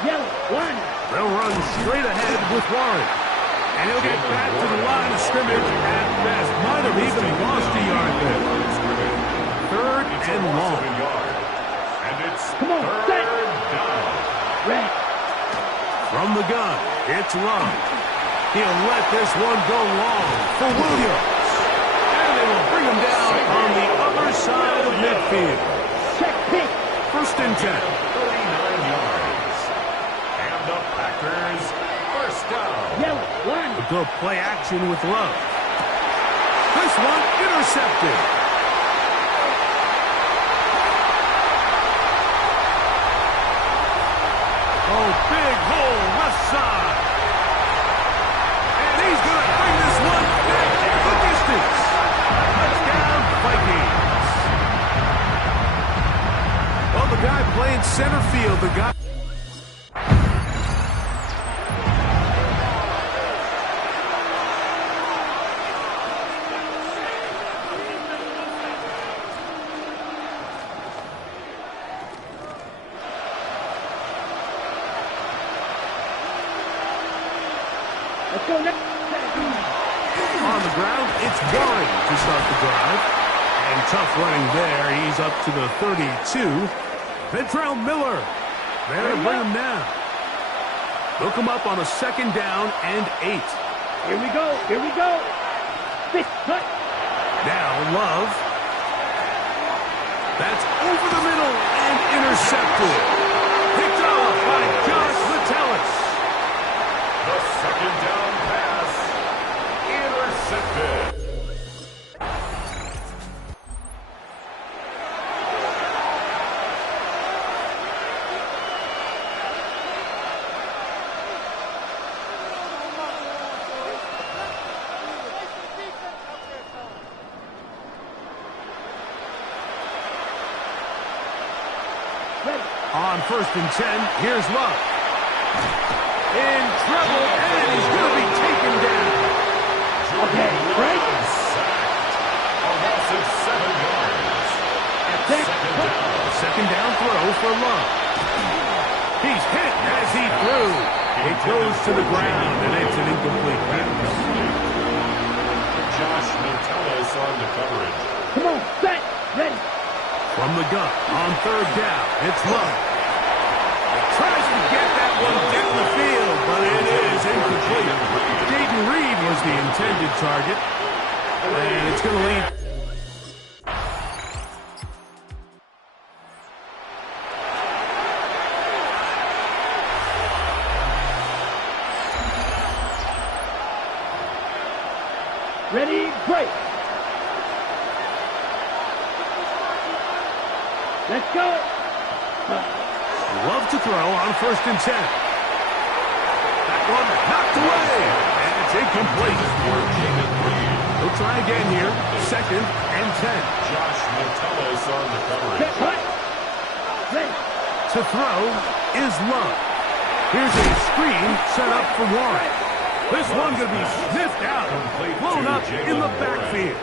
Yellow, one. They'll run straight ahead with Warren. And he'll get back to the line of scrimmage at best. Might have even lost a yard there. 3rd and long. Come on, set. Down. Red. From the gun, it's Love. He'll let this one go long for Williams. And they will bring him down on the other side of midfield. Check pick. 1st and 10. 39 yards. And the Packers first down. Yellow, one. go play action with Love. This one intercepted. Oh, big hole left side. And he's going to bring this one back the distance. Touchdown, Vikings. Well, the guy playing center field, the guy... On the ground, it's Warren to start the drive. And tough running there. He's up to the 32. Ventrell Miller there to bring him down. They'll come up on a 2nd down and 8. Here we go. Here we go. This cut. Now Love. That's over the middle and intercepted. Picked off by Josh Metellus. The 2nd down pass, intercepted. On 1st and 10, here's Love. In trouble, and he's going to be taken down. Okay, break. A loss of 7 yards. Second down throw for Love. He's hit as he threw. It goes to the ground, and it's an incomplete pass. Josh Metellus on the coverage. Come on, set, ready. From the gun, on 3rd down, it's Love. Tries to get that one down the field, but it is incomplete. Jaden Reed was the intended target, and it's going to lead. Ready, break. Let's go. Love to throw on 1st and 10. That one knocked away, and it's incomplete. He'll try again here. 2nd and 10. Josh Metellus on the coverage. Ready. To throw is Love. Here's a screen set up for Warren. This one going to be sniffed out, blown up in the backfield.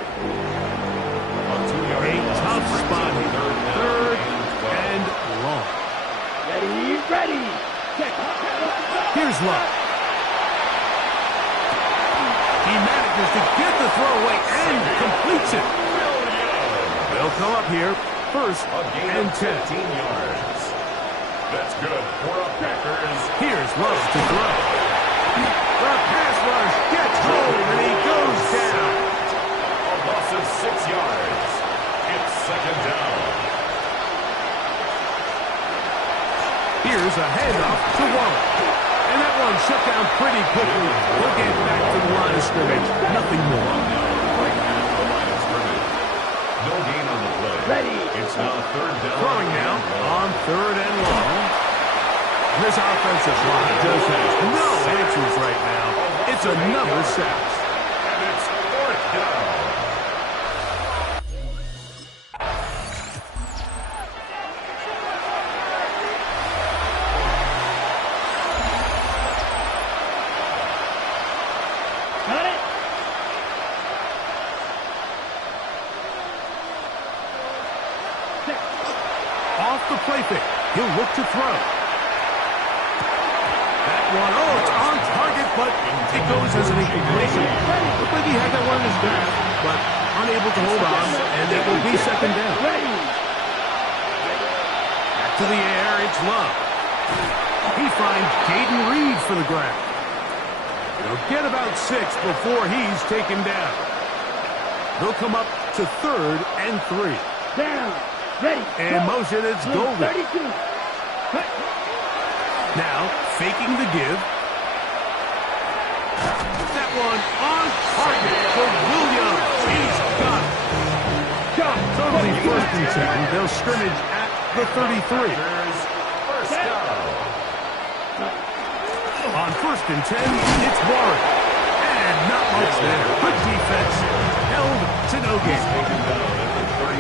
A tough spot here. 3rd and long. Ready, ready. Here's Love. He manages to get the throw away and completes it. They'll come up here, 1st and 10. 15 yards. That's good for a Packers. Here's Love to throw. The pass rush gets home, and he goes down. A loss of 6 yards. It's 2nd down. Here's a handoff to Waller. And that one shut down pretty quickly. We'll get back to the line of scrimmage. Nothing more. Right at the line of scrimmage. No gain on the play. Ready. It's now 3rd down. Throwing now on 3rd and long. This offensive line just has no answers right now. It's another sack. And it's 4th down. Got it. Off the play fake. He'll look to throw. That one, oh, it's on target, but it goes as an incompletion. Looked like he had that one in his grasp, but unable to hold on, and it will be 2nd down. Back to the air, it's Love. He finds Jaden Reed for the grab. He'll get about 6 before he's taken down. They'll come up to 3rd and 3. Down. Ready. And motion, it's Golden. 32. Now, faking the give. That one on target for Williams. He's got it. Totally first and 10. They'll scrimmage at the 33. On first and 10, it's Warren. And not much there. Good defense. Held to no gain.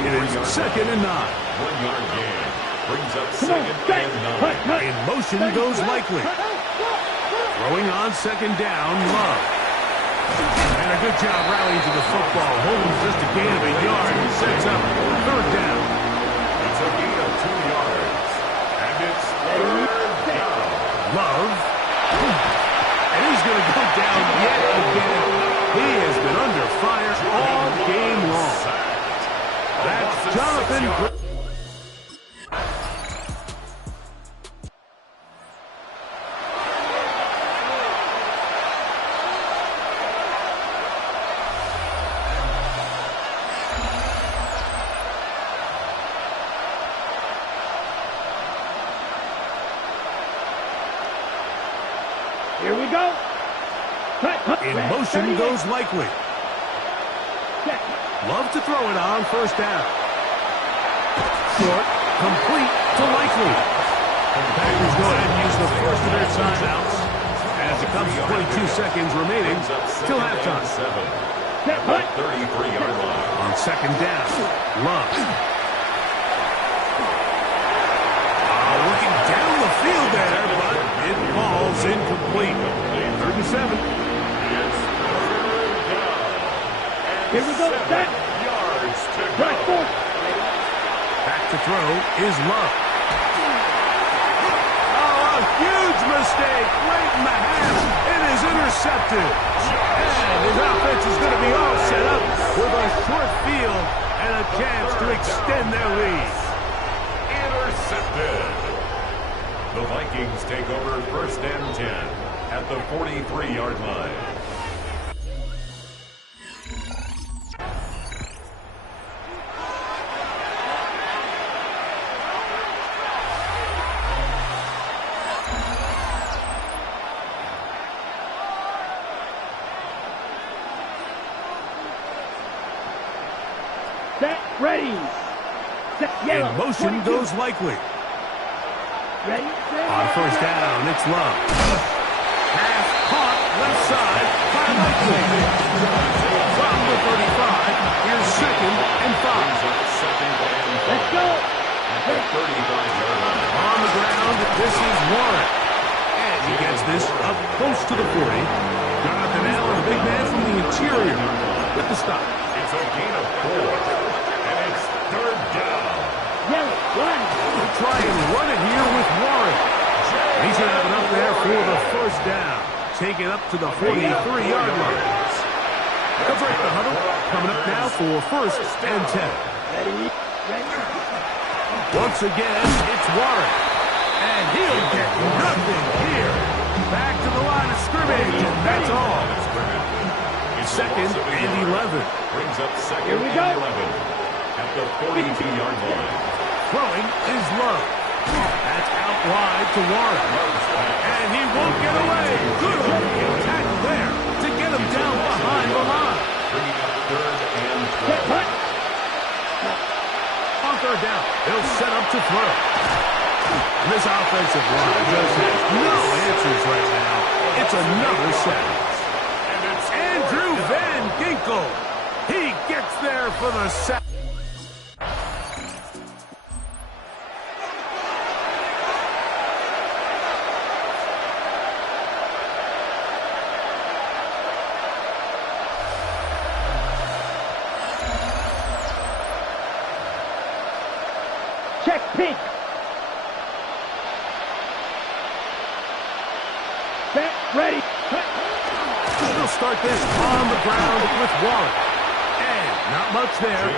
It is second and 9. 1 yard gain. Brings up second and 9. In motion goes Likely. Throwing on second down, Love. And a good job rallying to the football. Holding just a gain of a yard and sets up third down. It's a gain of 2 yards. And it's third down. Love. And he's going to go down yet again. He has been under fire all game long. That's Jonathan. Here we go. In motion goes Likely. Love to throw it on first down. Short, complete to Likely. The Packers go ahead and use the first of their timeouts as it comes to 22 seconds remaining till halftime. At the 33-yard line. On second down, Love. Looking down the field there, but it falls incomplete. 3rd and 7. Here we go. Back. Yards to go. Back to throw is Love. Oh, a huge mistake late in the half. It is intercepted. And his offense is going to be all set up with a short field and a chance to extend their lead. Intercepted. The Vikings take over 1st and 10 at the 43-yard line. Set. Ready. Set. Yellow. In motion 22. goes Likely. Ready. Set. On first down, it's Love. Pass caught left side by Likely. From the 35, here's 2nd and 5. Let's go. At the 35-yard line. On the ground, this is Warren. And he gets this up close to the 40. Jonathan Allen, the big man from the interior, with the stop. It's a gain of 4. And it's 3rd down. Yellow. 1. We'll try and run it here with Warren. He should have it up there for the first down. Take it up to the 43-yard line. They'll break the huddle. Coming up now for 1st and 10. Ready. Once again, it's Warren. And he'll get nothing here. Back to the line of scrimmage, and that's all. 2nd and 11. Brings up 2nd Here we and go. 11 at the 42-yard line. Throwing is Love. That's out wide to Warren. And he won't get away. Good tackle there to get him down behind the line. Bringing up 3rd and 12. On 3rd down, they'll set up to throw. And this offensive line just has no answers right now. It's another sack. And it's Andrew Van Ginkel. He gets there for the sack. Check pink. Set. Ready. We'll start this on the ground with Warren. And not much there.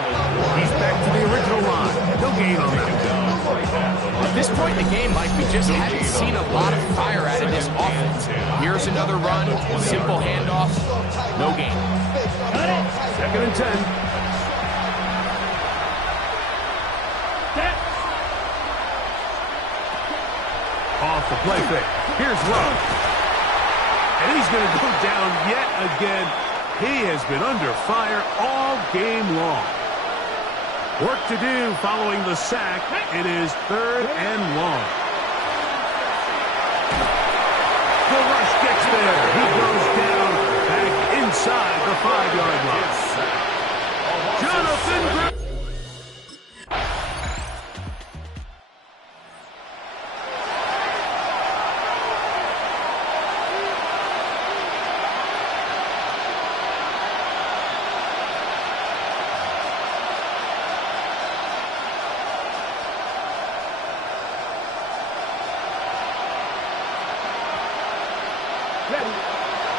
He's back to the original line. No gain on that. At this point in the game, Mike, we just haven't seen a lot of fire out of this offense. Here's another run, simple handoff, no gain. 2nd and 10. Off the play fake. Here's Love. And he's going to go down yet again. He has been under fire all game long. Work to do following the sack. It is 3rd and long. The rush gets there. He goes down back inside the 5-yard line. Jonathan Graham.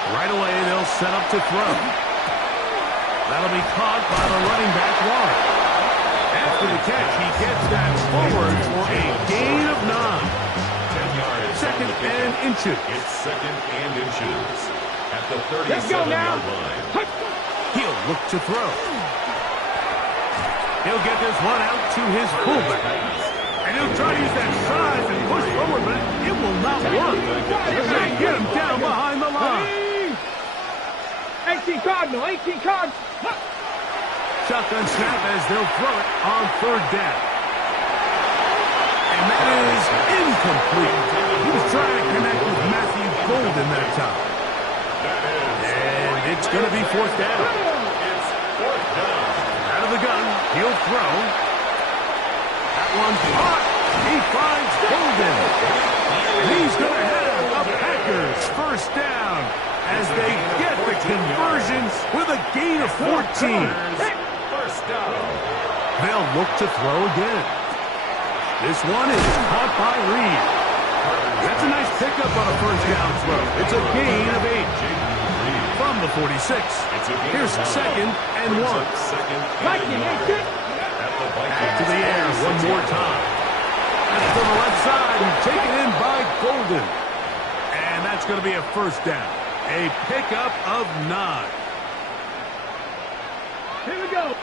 Right away, they'll set up to throw. That'll be caught by the running back, Warren. After the catch, he gets that forward for a gain of 9. 10 yards. 2nd and inches. It's 2nd and inches at the 37-yard line. He'll look to throw. He'll get this one out to his fullback. And he'll try to use that size and push forward, but it will not work. They get him down behind the line. 18 Cardinal, 18 Cardinal. Shotgun snap as they'll throw it on 3rd down. And that is incomplete. He was trying to connect with Matthew Golden that time. And it's going to be 4th down. It's 4th down. Out of the gun, he'll throw. That one's caught. He finds Golden. And he's going to have a Packers 1st down as they get the conversion with a gain of 14. 1st down. They'll look to throw again. This one is caught by Reed. That's a nice pickup on a 1st down throw. It's a gain of 8. From the 46. Here's 2nd and 1. Back to the air one more time. That's to the left side and taken in by Golden. And that's going to be a 1st down. A pickup of 9. Here we go.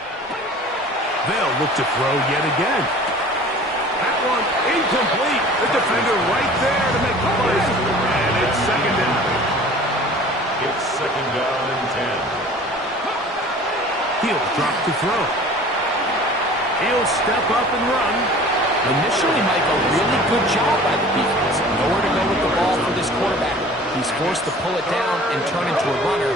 They'll look to throw yet again. That one incomplete. The defender right there to make the play. And it's 2nd down. It's 2nd down and 10. He'll drop to throw. He'll step up and run. Initially, Mike, a really good job by the defense. Nowhere to go with the ball for this quarterback. He's forced to pull it down and turn into a runner.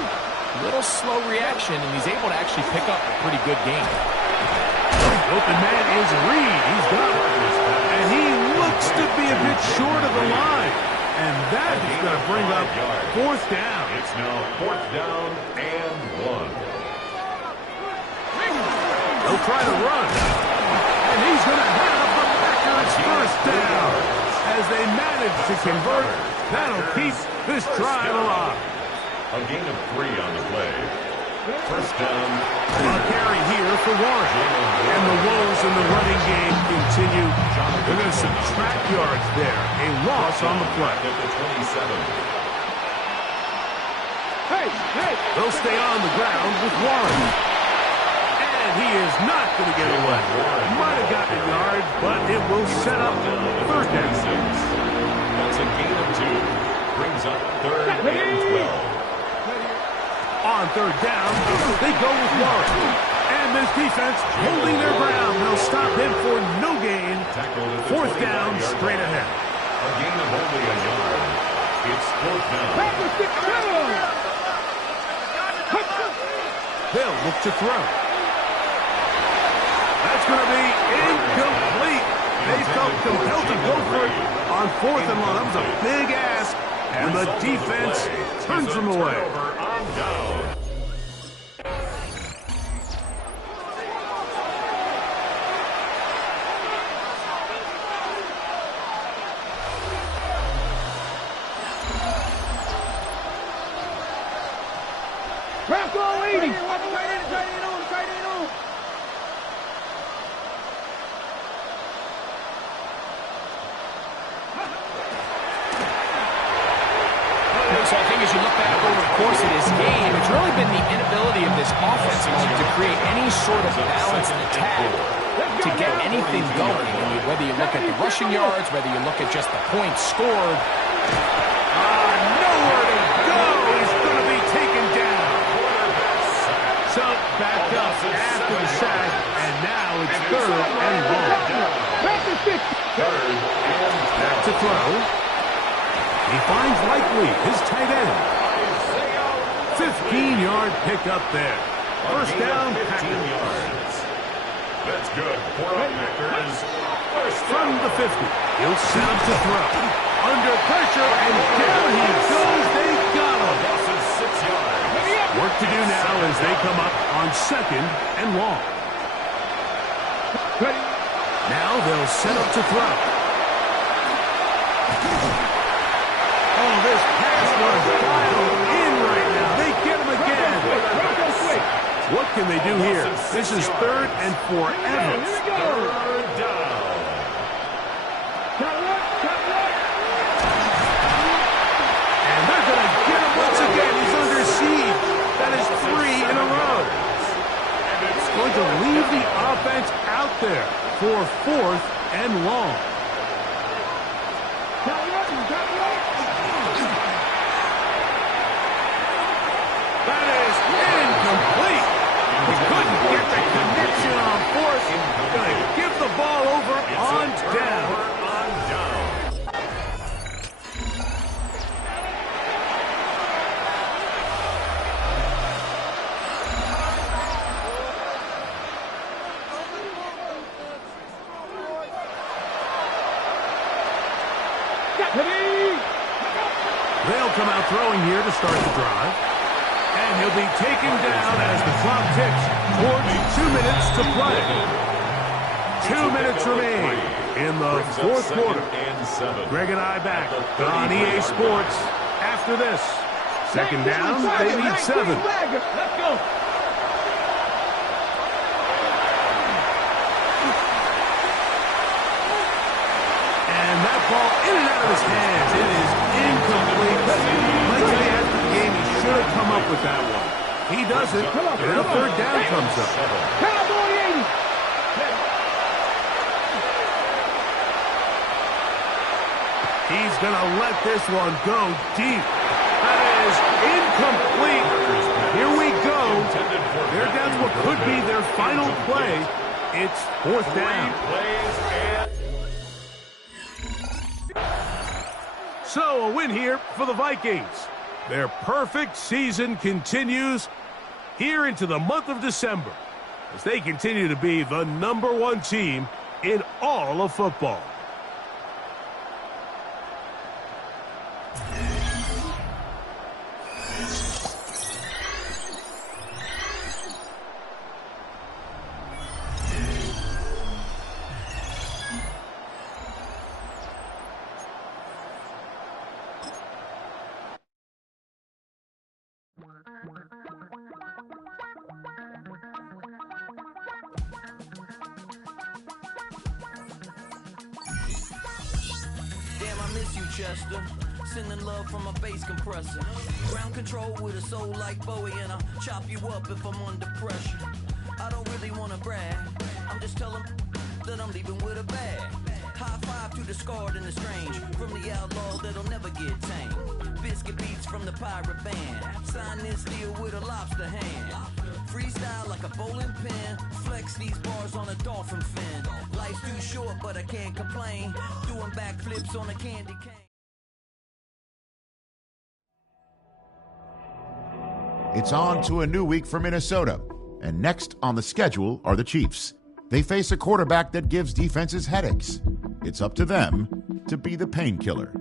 Little slow reaction, and he's able to actually pick up a pretty good game. The open man is Reed. He's got it. And he looks to be a bit short of the line. And that is going to bring up 4th down. It's now 4th down and 1. They'll try to run. And he's going to have the Packers 1st down. As they manage to convert, that'll keep this drive alive. A gain of 3 on the play. 1st down. A carry here for Warren. And the woes in the running game continue. They're going to subtract yards there. A loss on the play. At the 27. They'll stay on the ground with Warren. And he is not going to get away. Might have gotten a yard, but it will set up 3rd down. That's a gain of 2. Brings up 3rd and 12. On 3rd down, they go with Warren. And this defense holding their ground. They'll stop him for no gain. 4th down, straight ahead. A gain of only a yard. It's 4th down. They'll look to throw. That's going to be incomplete. They felt compelled to go for it on 4th and 1. That was a big ask. And the defense turns them away. So I think as you look back over the course of this game, it's really been the inability of this offense to create any sort of balanced attack to get anything going. I mean, whether you look at the rushing yards, whether you look at just the points scored. Nowhere to go! He finds Likely, his tight end. 15-yard pickup there. First down, 15 yards. That's good for the Packers. From the 50, he'll set up to throw. Under pressure, and down he goes. They got him. Loss of 6 yards. Work to do now as they come up on 2nd and long. Now they'll set up to throw. Oh, this pass was dialed in right now. They get him again. What can they do here? This is 3rd and forever. Third down. And they're going to get him once again. He's under siege. That is 3 in a row. It's going to leave the offense out there for 4th and long. That is incomplete. He couldn't get the connection on 4th. Going to give the ball over on down. They'll come out throwing here to start the drive. And he'll be taken down as the clock ticks towards 2 minutes to play. 2 minutes remain in the 4th quarter. Greg and I back on EA Sports after this. 2nd down, they need 7. Let's go. And that ball in and out of his hands. It is incomplete. Mike today after the game, he should have come up with that one. He doesn't, and now 3rd down comes up. Cowboy 80. He's going to let this one go deep. That is incomplete. Here we go. They're down to what could be their final play. It's 4th down. So a win here for the Vikings. Their perfect season continues here into the month of December as they continue to be the #1 team in all of football. Damn, I miss you, Chester. Sending love from a bass compressor. Ground control with a soul like Bowie, and I'll chop you up if I'm under pressure. I don't really wanna brag. I'm just telling that I'm leaving with a bag. High five to the scarred and the strange. From the outlaw that'll never get tamed. Biscuit beats from the pirate band. Sign this deal with a lobster hand. Freestyle like a bowling pin. Flex these bars on a dolphin fin. Life's too short, but I can't complain. Doing backflips on a candy cane. It's on to a new week for Minnesota. And next on the schedule are the Chiefs. They face a quarterback that gives defenses headaches. It's up to them to be the painkiller.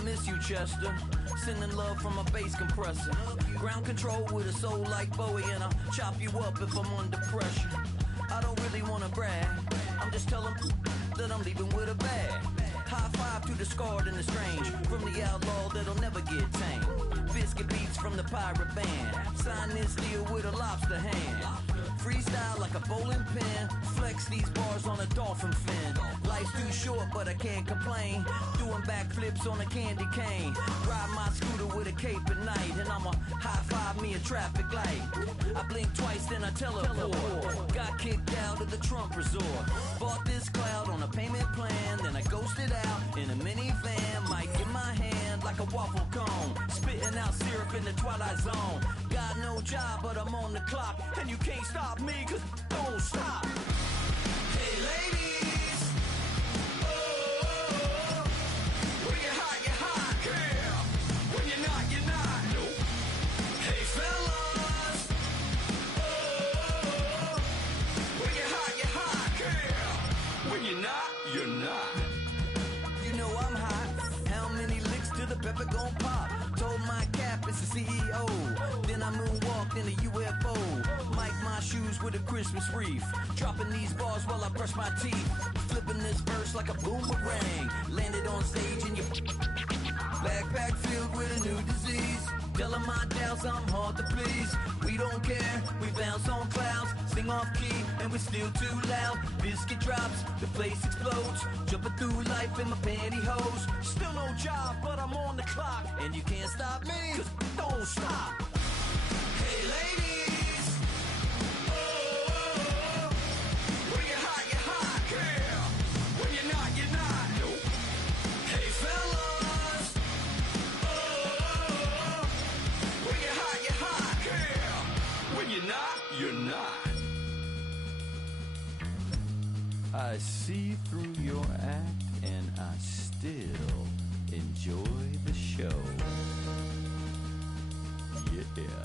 I miss you, Chester. Sending love from a bass compressor. Ground control with a soul like Bowie, and I'll chop you up if I'm under pressure. I don't really wanna brag, I'm just telling that I'm leaving with a bag. High five to the scarred and the strange, from the outlaw that'll never get tamed. Biscuit beats from the pirate band, sign this deal with a lobster hand. Freestyle like a bowling pin, flex these bars on a dolphin fin. Life's too short but I can't complain, doing backflips on a candy cane. Ride my scooter with a cape at night, and I'ma high five me a traffic light. I blink twice then I teleport, got kicked out of the Trump resort. Bought this cloud on a payment plan, then I ghosted out in a minivan. Mic in my hand like a waffle cone, spitting out syrup in the twilight zone. Got no job but I'm on the clock, and you can't stop me, cause don't stop. Hey ladies, oh, when you're hot, yeah. When you're not, nope. Hey fellas, oh, when you're hot, yeah. When you're not. You know I'm hot. How many licks till the pepper gon' pop? Told my cap it's the CEO. Then I moonwalked in a UFO. Mic my shoes with a Christmas wreath. Dropping these bars while I brush my teeth. Flipping this verse like a boomerang. Landed on stage in your backpack filled with a new disease. Telling my doubts I'm hard to please. We don't care, we bounce on clouds. Sing off key and we're still too loud. Biscuit drops, the place explodes. Jumping through life in my pantyhose. Still no job, but I'm on the clock. And you can't stop me, cause don't stop. Hey ladies, oh, when you're hot, yeah. When you're not, nope. Hey fellas, oh, when you're hot, yeah. When you're not. I see through your act and I still enjoy the show. Yeah.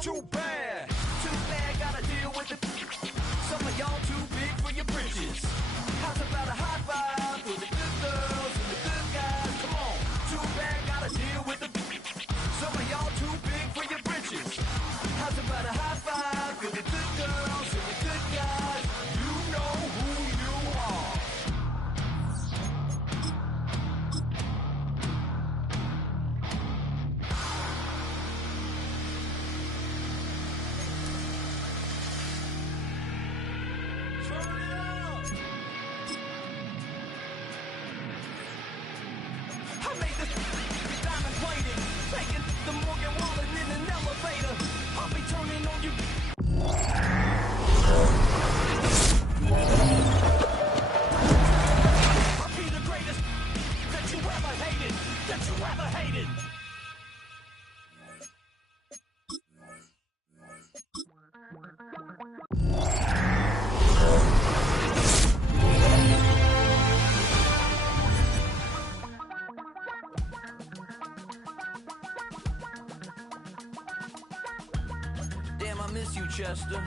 Too bad, gotta deal with it. Some of y'all too big for your britches. How's about a high five for the good girls and the good guys? Come on, too bad, gotta deal with it. Some of y'all too big for your britches. How's about a high five for the good girls and the good guys? You know who you are. I made this diamond plated, taking the Morgan Wallen in an elevator. I'll be turning on you. I'll be the greatest that you ever hated. Damn, I miss you, Chester.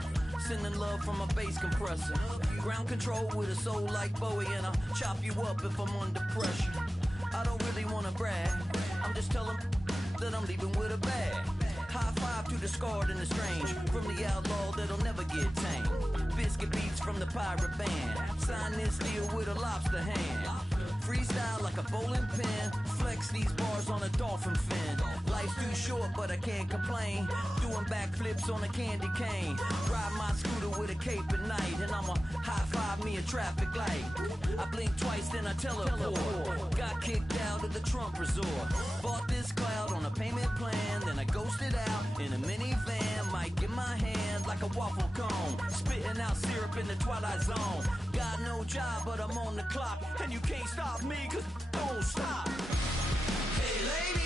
Sending love from a bass compressor. Ground control with a soul like Bowie, and I'll chop you up if I'm under pressure. I don't really wanna brag, I'm just telling that I'm leaving with a bag. High five to the scarred and the strange, from the outlaw that'll never get tamed. Biscuit beats from the pirate band, sign this deal with a lobster hand. Freestyle like a bowling pin. Flex these bars on a dolphin fin. Life's too short, but I can't complain. Doing backflips on a candy cane. Ride my scooter with a cape at night. And I'ma high five me a traffic light. I blink twice, then I teleport. Got kicked out of the Trump resort. Bought this cloud on a payment plan. Then I ghosted out in a minivan. Mic in my hand like a waffle cone. Spitting out syrup in the twilight zone. Got no job, but I'm on the clock. And you can't stop me, cause don't stop. Hey lady,